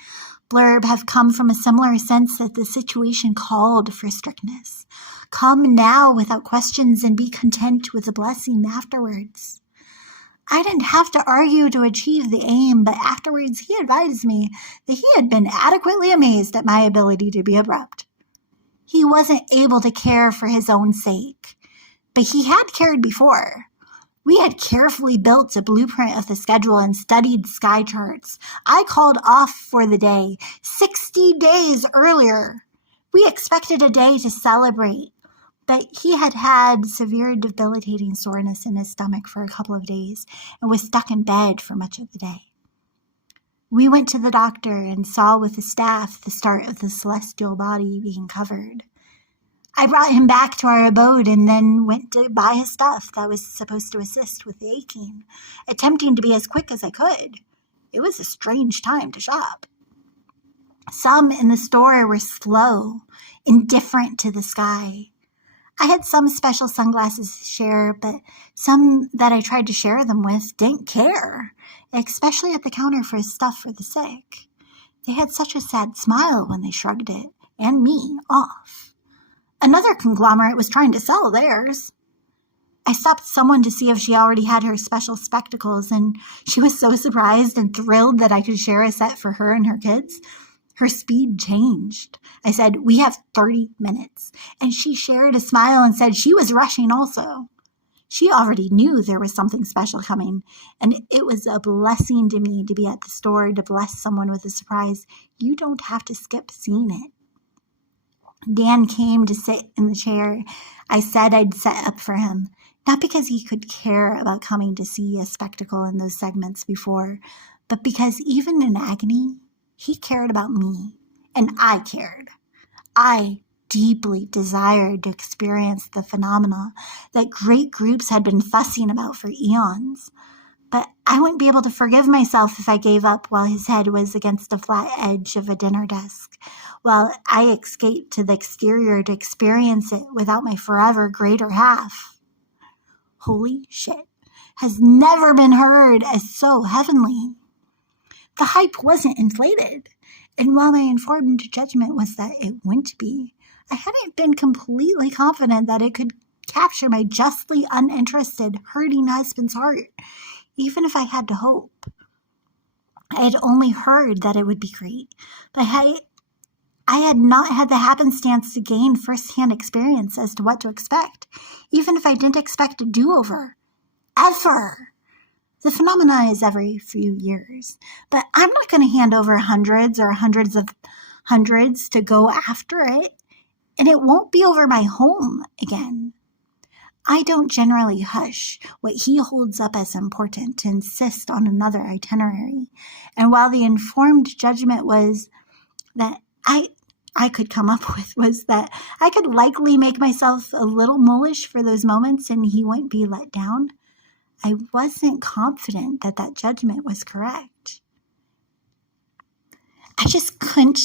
blurb have come from a similar sense that the situation called for strictness? Come now without questions and be content with the blessing afterwards. I didn't have to argue to achieve the aim, but afterwards he advised me that he had been adequately amazed at my ability to be abrupt. He wasn't able to care for his own sake, but he had cared before. We had carefully built a blueprint of the schedule and studied sky charts. I called off for the day 60 days earlier. We expected a day to celebrate, but he had had severe debilitating soreness in his stomach for a couple of days and was stuck in bed for much of the day. We went to the doctor and saw with the staff the start of the celestial body being covered. I brought him back to our abode and then went to buy his stuff that was supposed to assist with the aching, attempting to be as quick as I could. It was a strange time to shop. Some in the store were slow, indifferent to the sky. I had some special sunglasses to share, but some that I tried to share them with didn't care, especially at the counter for stuff for the sick. They had such a sad smile when they shrugged it, and me, off. Another conglomerate was trying to sell theirs. I stopped someone to see if she already had her special spectacles, and she was so surprised and thrilled that I could share a set for her and her kids. Her speed changed. I said, we have 30 minutes. And she shared a smile and said she was rushing also. She already knew there was something special coming, and it was a blessing to me to be at the store to bless someone with a surprise. You don't have to skip seeing it. Dan came to sit in the chair I said I'd set up for him, not because he could care about coming to see a spectacle in those segments before, but because even in agony, he cared about me, and I cared. I deeply desired to experience the phenomena that great groups had been fussing about for eons. But I wouldn't be able to forgive myself if I gave up while his head was against the flat edge of a dinner desk, while I escaped to the exterior to experience it without my forever greater half. Holy shit has never been heard as so heavenly. The hype wasn't inflated, and while my informed judgment was that it wouldn't be, I hadn't been completely confident that it could capture my justly uninterested, hurting husband's heart, even if I had to hope. I had only heard that it would be great, but I had not had the happenstance to gain first-hand experience as to what to expect, even if I didn't expect a do-over. Ever! The phenomena is every few years, but I'm not going to hand over hundreds or hundreds of hundreds to go after it, and it won't be over my home again. I don't generally hush what he holds up as important to insist on another itinerary, and while the informed judgment was that I could come up with was that I could likely make myself a little mullish for those moments and he wouldn't be let down, I wasn't confident that that judgment was correct. I just couldn't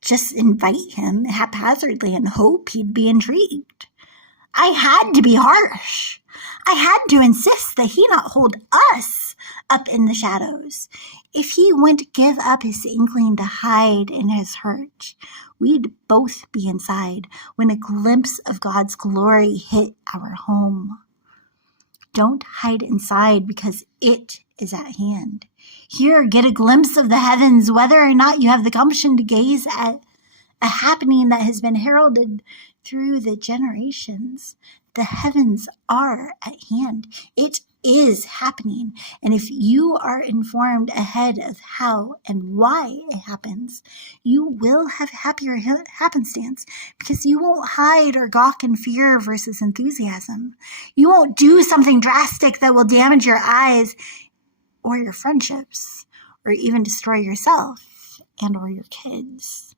just invite him haphazardly and hope he'd be intrigued. I had to be harsh. I had to insist that he not hold us up in the shadows. If he wouldn't give up his inkling to hide in his hurt, we'd both be inside when a glimpse of God's glory hit our home. Don't hide inside because it is at hand. Here, get a glimpse of the heavens, whether or not you have the gumption to gaze at a happening that has been heralded through the generations. The heavens are at hand. It is happening. And if you are informed ahead of how and why it happens, you will have happier happenstance because you won't hide or gawk in fear versus enthusiasm. You won't do something drastic that will damage your eyes or your friendships or even destroy yourself and or your kids.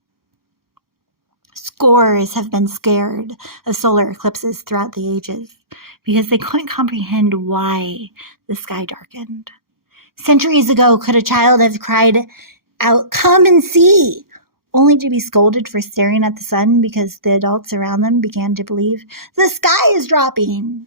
Scores have been scared of solar eclipses throughout the ages because they couldn't comprehend why the sky darkened. Centuries ago, could a child have cried out, "Come and see," only to be scolded for staring at the sun because the adults around them began to believe the sky is dropping?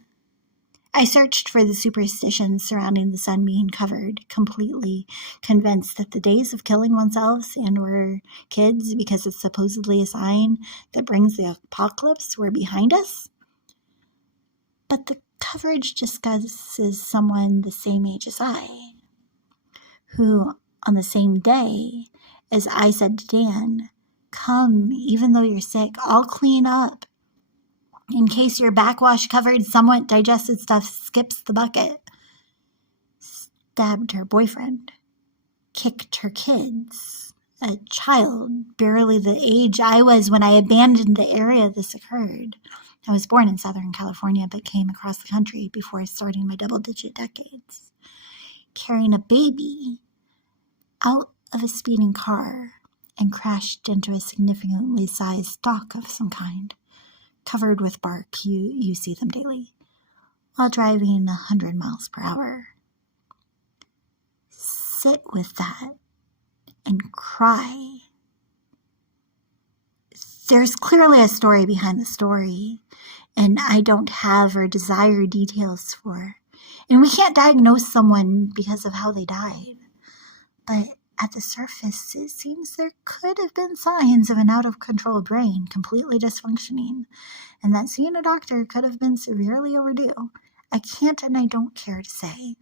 I searched for the superstitions surrounding the sun being covered, completely convinced that the days of killing oneself and or kids because it's supposedly a sign that brings the apocalypse were behind us. But the coverage discusses someone the same age as I, who on the same day as I said to Dan, "Come, even though you're sick, I'll clean up. In case your backwash-covered, somewhat digested stuff skips the bucket," stabbed her boyfriend, kicked her kids, a child barely the age I was when I abandoned the area this occurred. I was born in Southern California but came across the country before starting my double-digit decades, carrying a baby out of a speeding car and crashed into a significantly sized dock of some kind. Covered with bark, you see them daily, while driving 100 miles per hour. Sit with that and cry. There's clearly a story behind the story, and I don't have or desire details for. And we can't diagnose someone because of how they died. But at the surface, it seems there could have been signs of an out-of-control brain completely dysfunctioning, and that seeing a doctor could have been severely overdue. I can't and I don't care to say.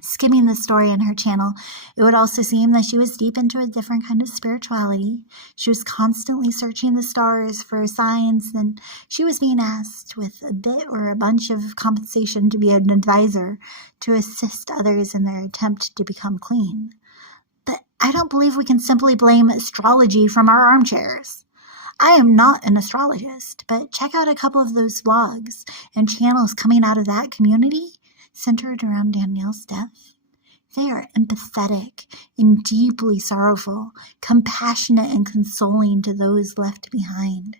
Skimming the story in her channel, it would also seem that she was deep into a different kind of spirituality. She was constantly searching the stars for signs, and she was being asked with a bit or a bunch of compensation to be an advisor to assist others in their attempt to become clean. But I don't believe we can simply blame astrology from our armchairs. I am not an astrologist, but check out a couple of those vlogs and channels coming out of that community centered around Danielle's death. They are empathetic and deeply sorrowful, compassionate and consoling to those left behind.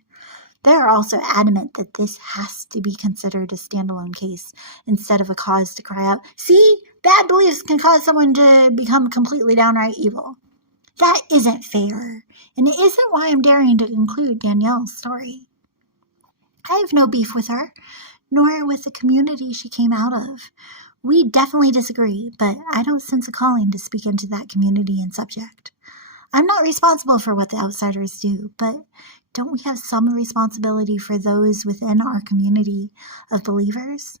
They are also adamant that this has to be considered a standalone case instead of a cause to cry out, "See, bad beliefs can cause someone to become completely downright evil." That isn't fair, and it isn't why I'm daring to include Danielle's story. I have no beef with her, nor with the community she came out of. We definitely disagree, but I don't sense a calling to speak into that community and subject. I'm not responsible for what the outsiders do, but don't we have some responsibility for those within our community of believers?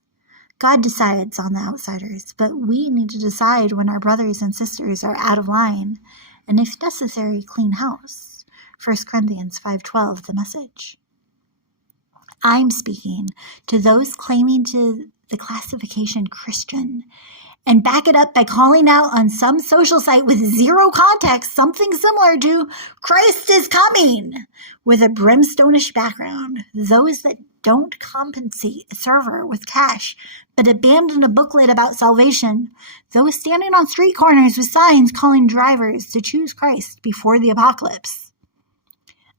God decides on the outsiders, but we need to decide when our brothers and sisters are out of line, and if necessary, clean house. 1 Corinthians 5:12, the Message. I'm speaking to those claiming to the classification Christian and back it up by calling out on some social site with zero context something similar to "Christ is coming" with a brimstone-ish background. Those that don't compensate a server with cash but abandon a booklet about salvation. Those standing on street corners with signs calling drivers to choose Christ before the apocalypse.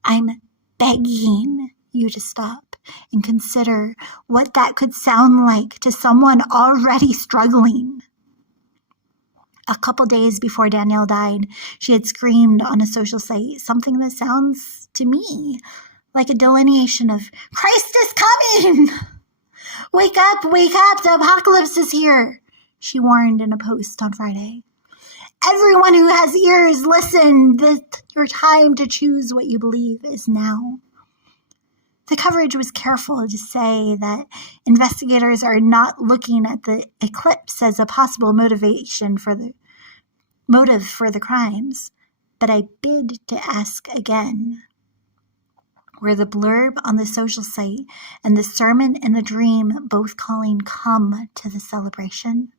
I'm begging you to stop and consider what that could sound like to someone already struggling. A couple days before Danielle died, she had screamed on a social site something that sounds to me like a delineation of "Christ is coming! Wake up, the apocalypse is here," she warned in a post on Friday. Everyone who has ears, listen. Your time to choose what you believe is now. The coverage was careful to say that investigators are not looking at the eclipse as a possible motive for the crimes, but I bid to ask again. Were the blurb on the social site and the sermon in the dream both calling "come to the celebration"?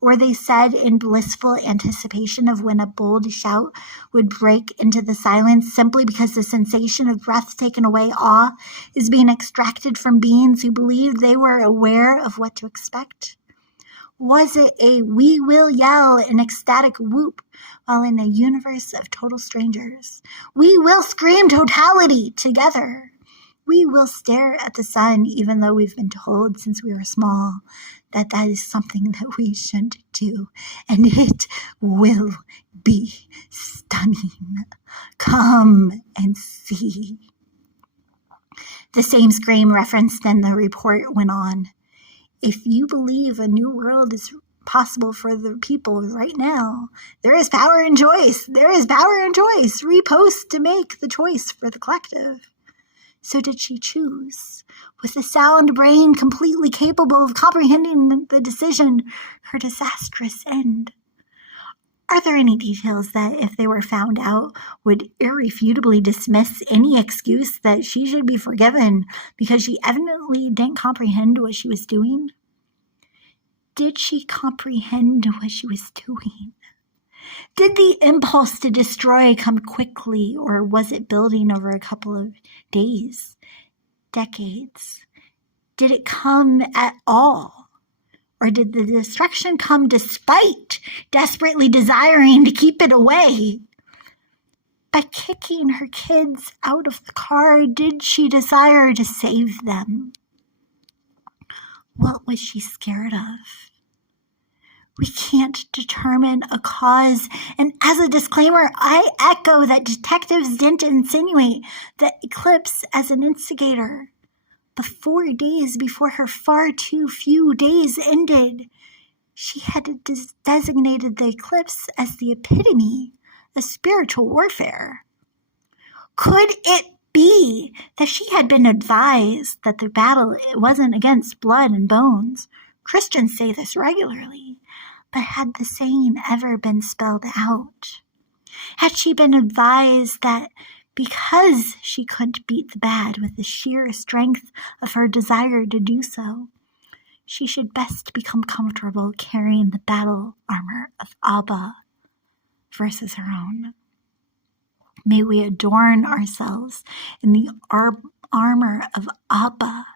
Were they said in blissful anticipation of when a bold shout would break into the silence simply because the sensation of breath taken away awe is being extracted from beings who believed they were aware of what to expect? Was it a "we will yell" an ecstatic whoop while in a universe of total strangers? We will scream totality together. We will stare at the sun even though we've been told since we were small that is something that we shouldn't do, and it will be stunning. Come and see. The same scream referenced in the report went on. If you believe a new world is possible for the people right now, there is power in choice. There is power in choice. Repost to make the choice for the collective. So did she choose, with a sound brain completely capable of comprehending the decision, her disastrous end? Are there any details that, if they were found out, would irrefutably dismiss any excuse that she should be forgiven because she evidently didn't comprehend what she was doing? Did she comprehend what she was doing? Did the impulse to destroy come quickly, or was it building over a couple of days, decades? Did it come at all? Or did the destruction come despite desperately desiring to keep it away? By kicking her kids out of the car, did she desire to save them? What was she scared of? We can't determine a cause, and as a disclaimer, I echo that detectives didn't insinuate the eclipse as an instigator. But 4 days before her far too few days ended, she had designated the eclipse as the epitome of spiritual warfare. Could it be that she had been advised that the battle wasn't against blood and bones? Christians say this regularly. But had the saying ever been spelled out? Had she been advised that because she couldn't beat the bad with the sheer strength of her desire to do so, she should best become comfortable carrying the battle armor of Abba versus her own? May we adorn ourselves in the armor of Abba,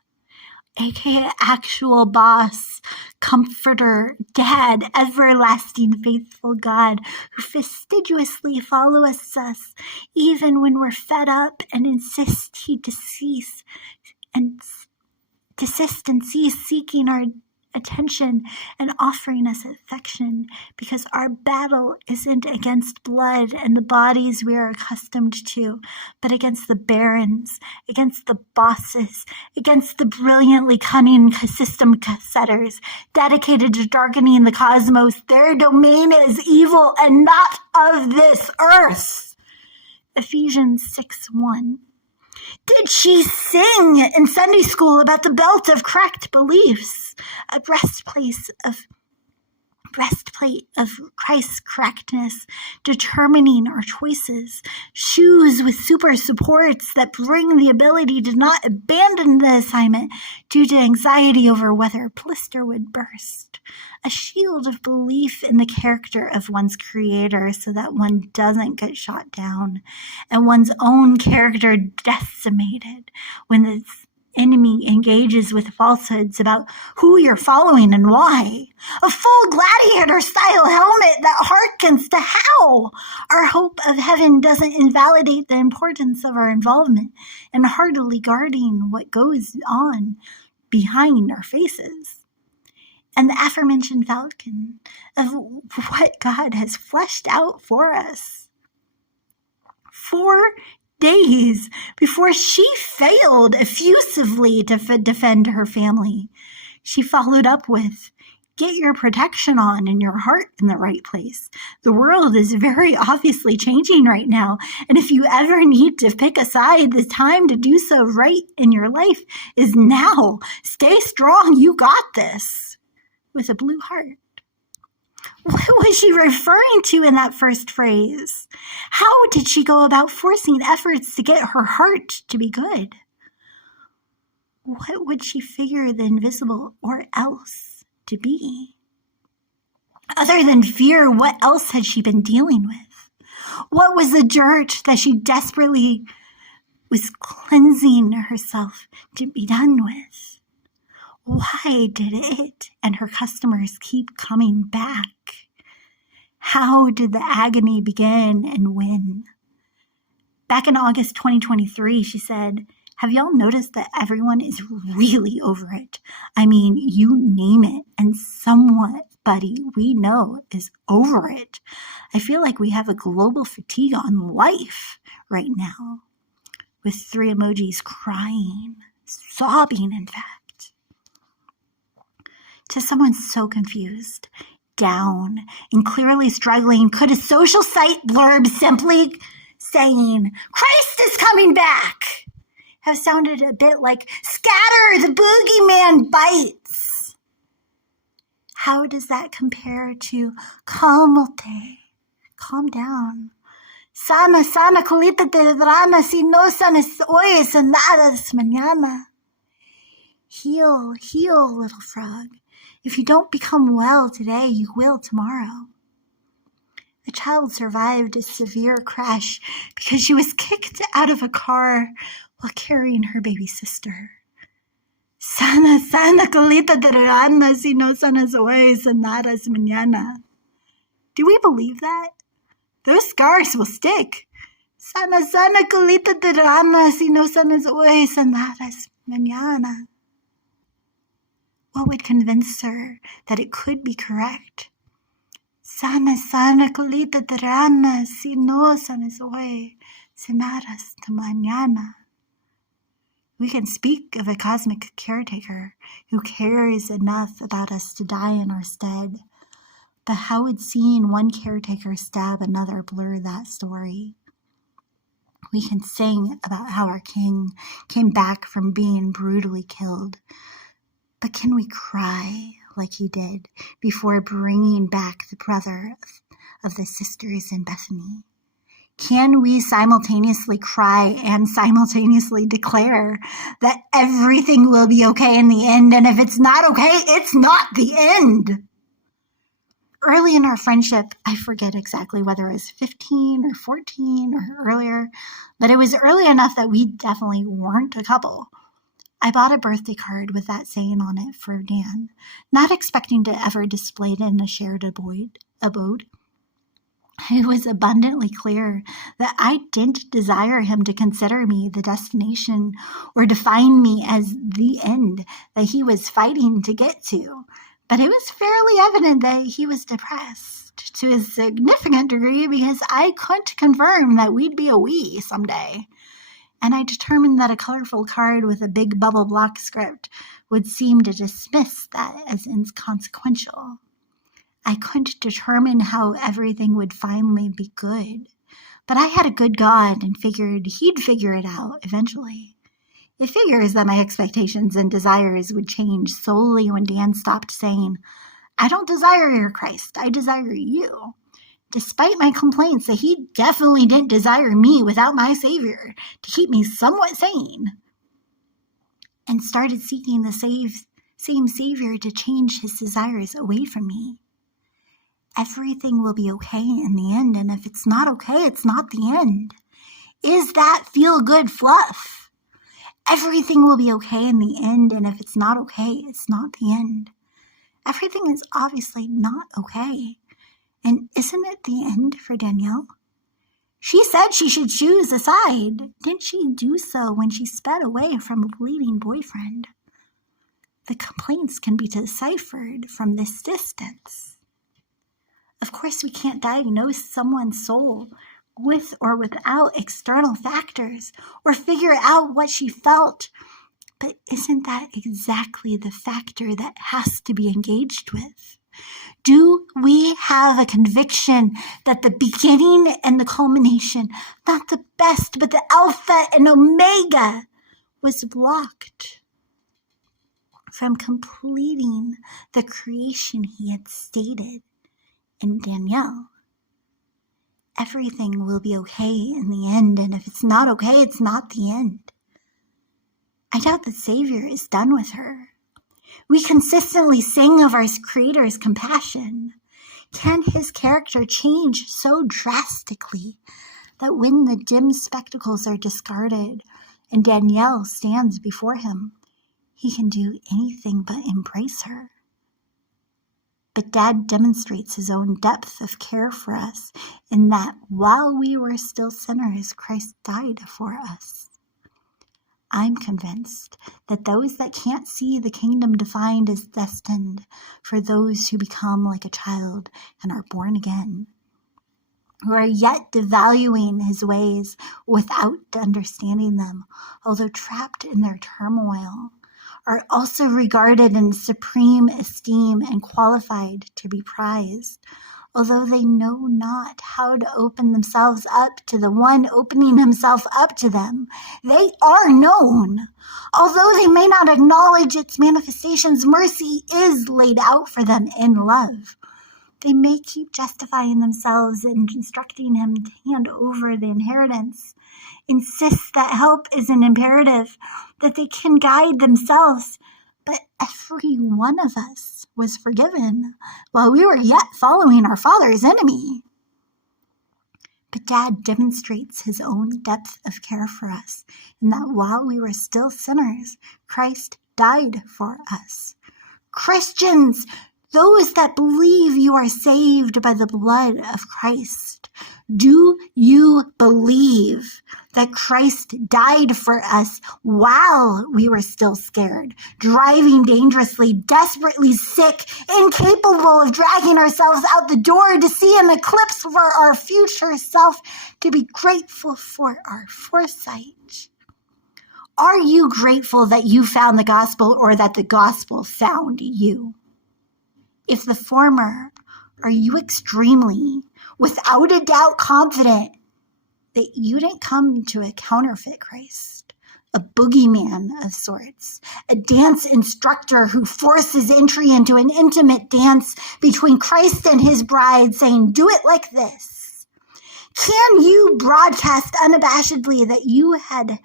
aka actual boss, comforter, dad, everlasting faithful God who fastidiously follows us even when we're fed up and insist he desist and cease seeking our attention and offering us affection, because our battle isn't against blood and the bodies we are accustomed to, but against the barons, against the bosses, against the brilliantly cunning system setters dedicated to darkening the cosmos. Their domain is evil and not of this earth. Ephesians 6:1. Did she sing in Sunday school about the belt of correct beliefs, a breastplate of Christ's correctness, determining our choices, shoes with super supports that bring the ability to not abandon the assignment due to anxiety over whether a blister would burst, a shield of belief in the character of one's creator so that one doesn't get shot down, and one's own character decimated when the enemy engages with falsehoods about who you're following and why. A full gladiator-style helmet that harkens to how our hope of heaven doesn't invalidate the importance of our involvement in heartily guarding what goes on behind our faces. And the aforementioned falcon of what God has fleshed out for us. 4 days before she failed effusively to defend her family, she followed up with, "Get your protection on and your heart in the right place. The world is very obviously changing right now, and if you ever need to pick a side, the time to do so right in your life is now. Stay strong, you got this," with a blue heart. What was she referring to in that first phrase? How did she go about forcing efforts to get her heart to be good? What would she figure the invisible or else to be? Other than fear, what else had she been dealing with? What was the dirt that she desperately was cleansing herself to be done with? Why did it and her customers keep coming back? How did the agony begin and when? Back in August 2023, she said, "Have y'all noticed that everyone is really over it? I mean, you name it, and somebody we know is over it. I feel like we have a global fatigue on life right now," with 3 emojis crying, sobbing, in fact. To someone so confused, down, and clearly struggling, could a social site blurb simply saying, "Christ is coming back," have sounded a bit like, "Scatter, the boogeyman bites"? How does that compare to "Calmate," calm down? "Sana, sana, colítate de drama, si no sanas hoy, sanadas mañana." Heal, heal, little frog. If you don't become well today, you will tomorrow. The child survived a severe crash because she was kicked out of a car while carrying her baby sister. Sana, sana, colita de rana, si no sanas hoy, sanadas mañana. Do we believe that? Those scars will stick. Sana, sana, colita de rana, si no sanas hoy, sanadas mañana. What would convince her that it could be correct? Sana, sana, colita de rana, si no sanas hoy, sanadas mañana. We can speak of a cosmic caretaker who cares enough about us to die in our stead. But how would seeing one caretaker stab another blur that story? We can sing about how our king came back from being brutally killed. But can we cry like he did before bringing back the brother of the sisters in Bethany? Can we simultaneously cry and simultaneously declare that everything will be okay in the end, and if it's not okay, it's not the end? Early in our friendship, I forget exactly whether it was 15 or 14 or earlier, but it was early enough that we definitely weren't a couple. I bought a birthday card with that saying on it for Dan, not expecting to ever display it in a shared abode. It was abundantly clear that I didn't desire him to consider me the destination or define me as the end that he was fighting to get to. But it was fairly evident that he was depressed to a significant degree because I couldn't confirm that we'd be a we someday. And I determined that a colorful card with a big bubble block script would seem to dismiss that as inconsequential. I couldn't determine how everything would finally be good, but I had a good God and figured he'd figure it out eventually. It figures that my expectations and desires would change solely when Dan stopped saying, "I don't desire your Christ, I desire you," despite my complaints that he definitely didn't desire me without my Savior to keep me somewhat sane, and started seeking the same Savior to change his desires away from me. Everything will be okay in the end, and if it's not okay, it's not the end. Is that feel-good fluff? Everything will be okay in the end, and if it's not okay, it's not the end. Everything is obviously not okay. And isn't it the end for Danielle? She said she should choose a side. Didn't she do so when she sped away from a bleeding boyfriend? The complaints can be deciphered from this distance. Of course, we can't diagnose someone's soul with or without external factors or figure out what she felt. But isn't that exactly the factor that has to be engaged with? Do we have a conviction that the beginning and the culmination, not the best, but the Alpha and Omega, was blocked from completing the creation he had stated in Danielle? Everything will be okay in the end, and if it's not okay, it's not the end. I doubt the Savior is done with her. We consistently sing of our Creator's compassion. Can his character change so drastically that when the dim spectacles are discarded and Danielle stands before him, he can do anything but embrace her? But Dad demonstrates his own depth of care for us in that while we were still sinners, Christ died for us. I'm convinced that those that can't see the kingdom defined as destined for those who become like a child and are born again, who are yet devaluing his ways without understanding them, although trapped in their turmoil, are also regarded in supreme esteem and qualified to be prized, although they know not how to open themselves up to the one opening himself up to them. They are known. Although they may not acknowledge its manifestations, mercy is laid out for them in love. They may keep justifying themselves and instructing him to hand over the inheritance, insist that help is an imperative, that they can guide themselves. But every one of us was forgiven while we were yet following our Father's enemy. But Dad demonstrates his own depth of care for us in that while we were still sinners, Christ died for us. Christians, those that believe you are saved by the blood of Christ, do you believe that Christ died for us while we were still scared, driving dangerously, desperately sick, incapable of dragging ourselves out the door to see an eclipse for our future self, to be grateful for our foresight? Are you grateful that you found the gospel or that the gospel found you? If the former, are you extremely, without a doubt, confident that you didn't come to a counterfeit Christ, a boogeyman of sorts, a dance instructor who forces entry into an intimate dance between Christ and his bride, saying, "Do it like this." Can you broadcast unabashedly that you had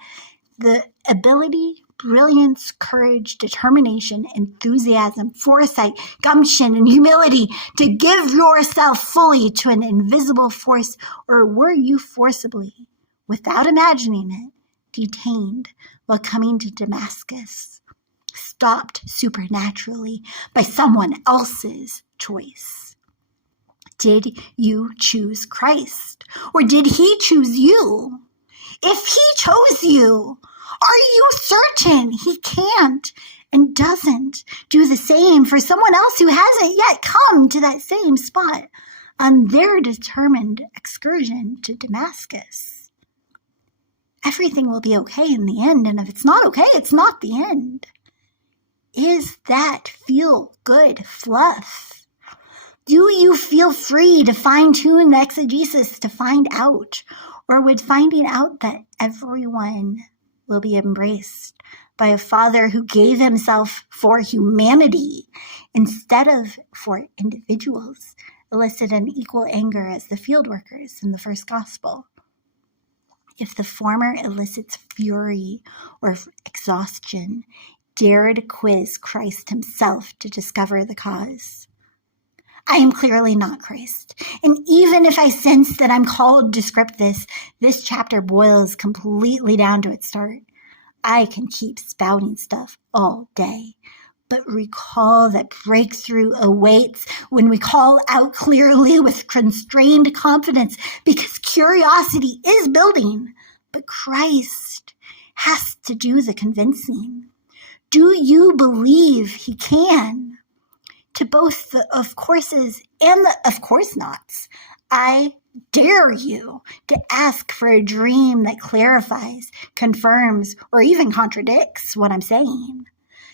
the ability, brilliance, courage, determination, enthusiasm, foresight, gumption, and humility to give yourself fully to an invisible force, or were you forcibly, without imagining it, detained while coming to Damascus, stopped supernaturally by someone else's choice? Did you choose Christ, or did he choose you? If he chose you, are you certain he can't and doesn't do the same for someone else who hasn't yet come to that same spot on their determined excursion to Damascus? Everything will be okay in the end, and if it's not okay, it's not the end. Is that feel-good fluff? Do you feel free to fine-tune the exegesis to find out, or would finding out that everyone will be embraced by a Father who gave himself for humanity instead of for individuals elicit an equal anger as the field workers in the first gospel? If the former elicits fury or exhaustion, dare to quiz Christ himself to discover the cause. I am clearly not Christ, and even if I sense that I'm called to script this chapter boils completely down to its start. I can keep spouting stuff all day, but recall that breakthrough awaits when we call out clearly with constrained confidence, because curiosity is building, but Christ has to do the convincing. Do you believe he can? To both the of courses and the of course nots, I dare you to ask for a dream that clarifies, confirms, or even contradicts what I'm saying.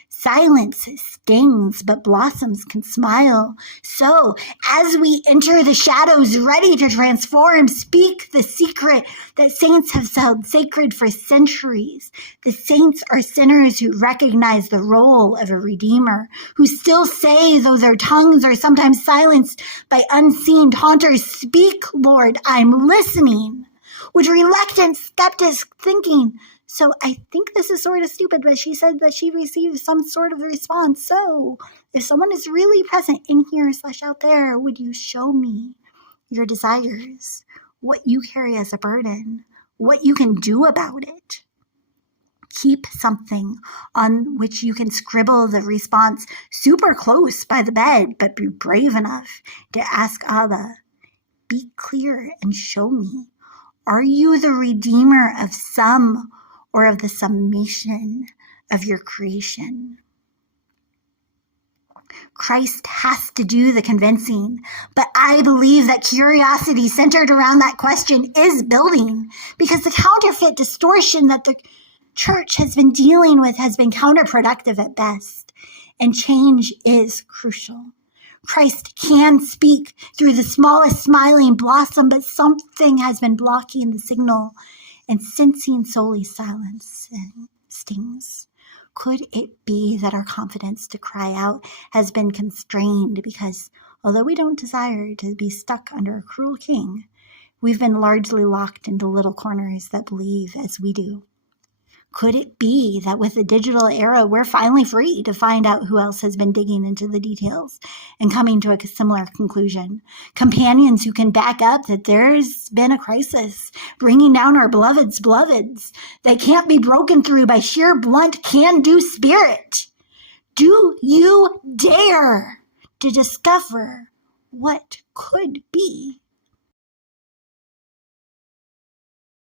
Silence stings, but blossoms can smile. So, as we enter the shadows ready to transform, speak the secret that saints have held sacred for centuries. The saints are sinners who recognize the role of a redeemer, who still say, though their tongues are sometimes silenced by unseen taunters, "Speak, Lord, I'm listening," with reluctant skeptics thinking, "So I think this is sort of stupid, but she said that she received some sort of response. So if someone is really present in here / out there, would you show me your desires, what you carry as a burden, what you can do about it?" Keep something on which you can scribble the response super close by the bed, but be brave enough to ask Abba, "Be clear and show me. Are you the redeemer of some or of the summation of your creation?" Christ has to do the convincing, but I believe that curiosity centered around that question is building, because the counterfeit distortion that the church has been dealing with has been counterproductive at best, and change is crucial. Christ can speak through the smallest smiling blossom, but something has been blocking the signal, and sensing solely silence stings. Could it be that our confidence to cry out has been constrained because, although we don't desire to be stuck under a cruel king, we've been largely locked into little corners that believe as we do? Could it be that with the digital era, we're finally free to find out who else has been digging into the details and coming to a similar conclusion? Companions who can back up that there's been a crisis, bringing down our beloveds' beloveds. They can't be broken through by sheer blunt can-do spirit. Do you dare to discover what could be?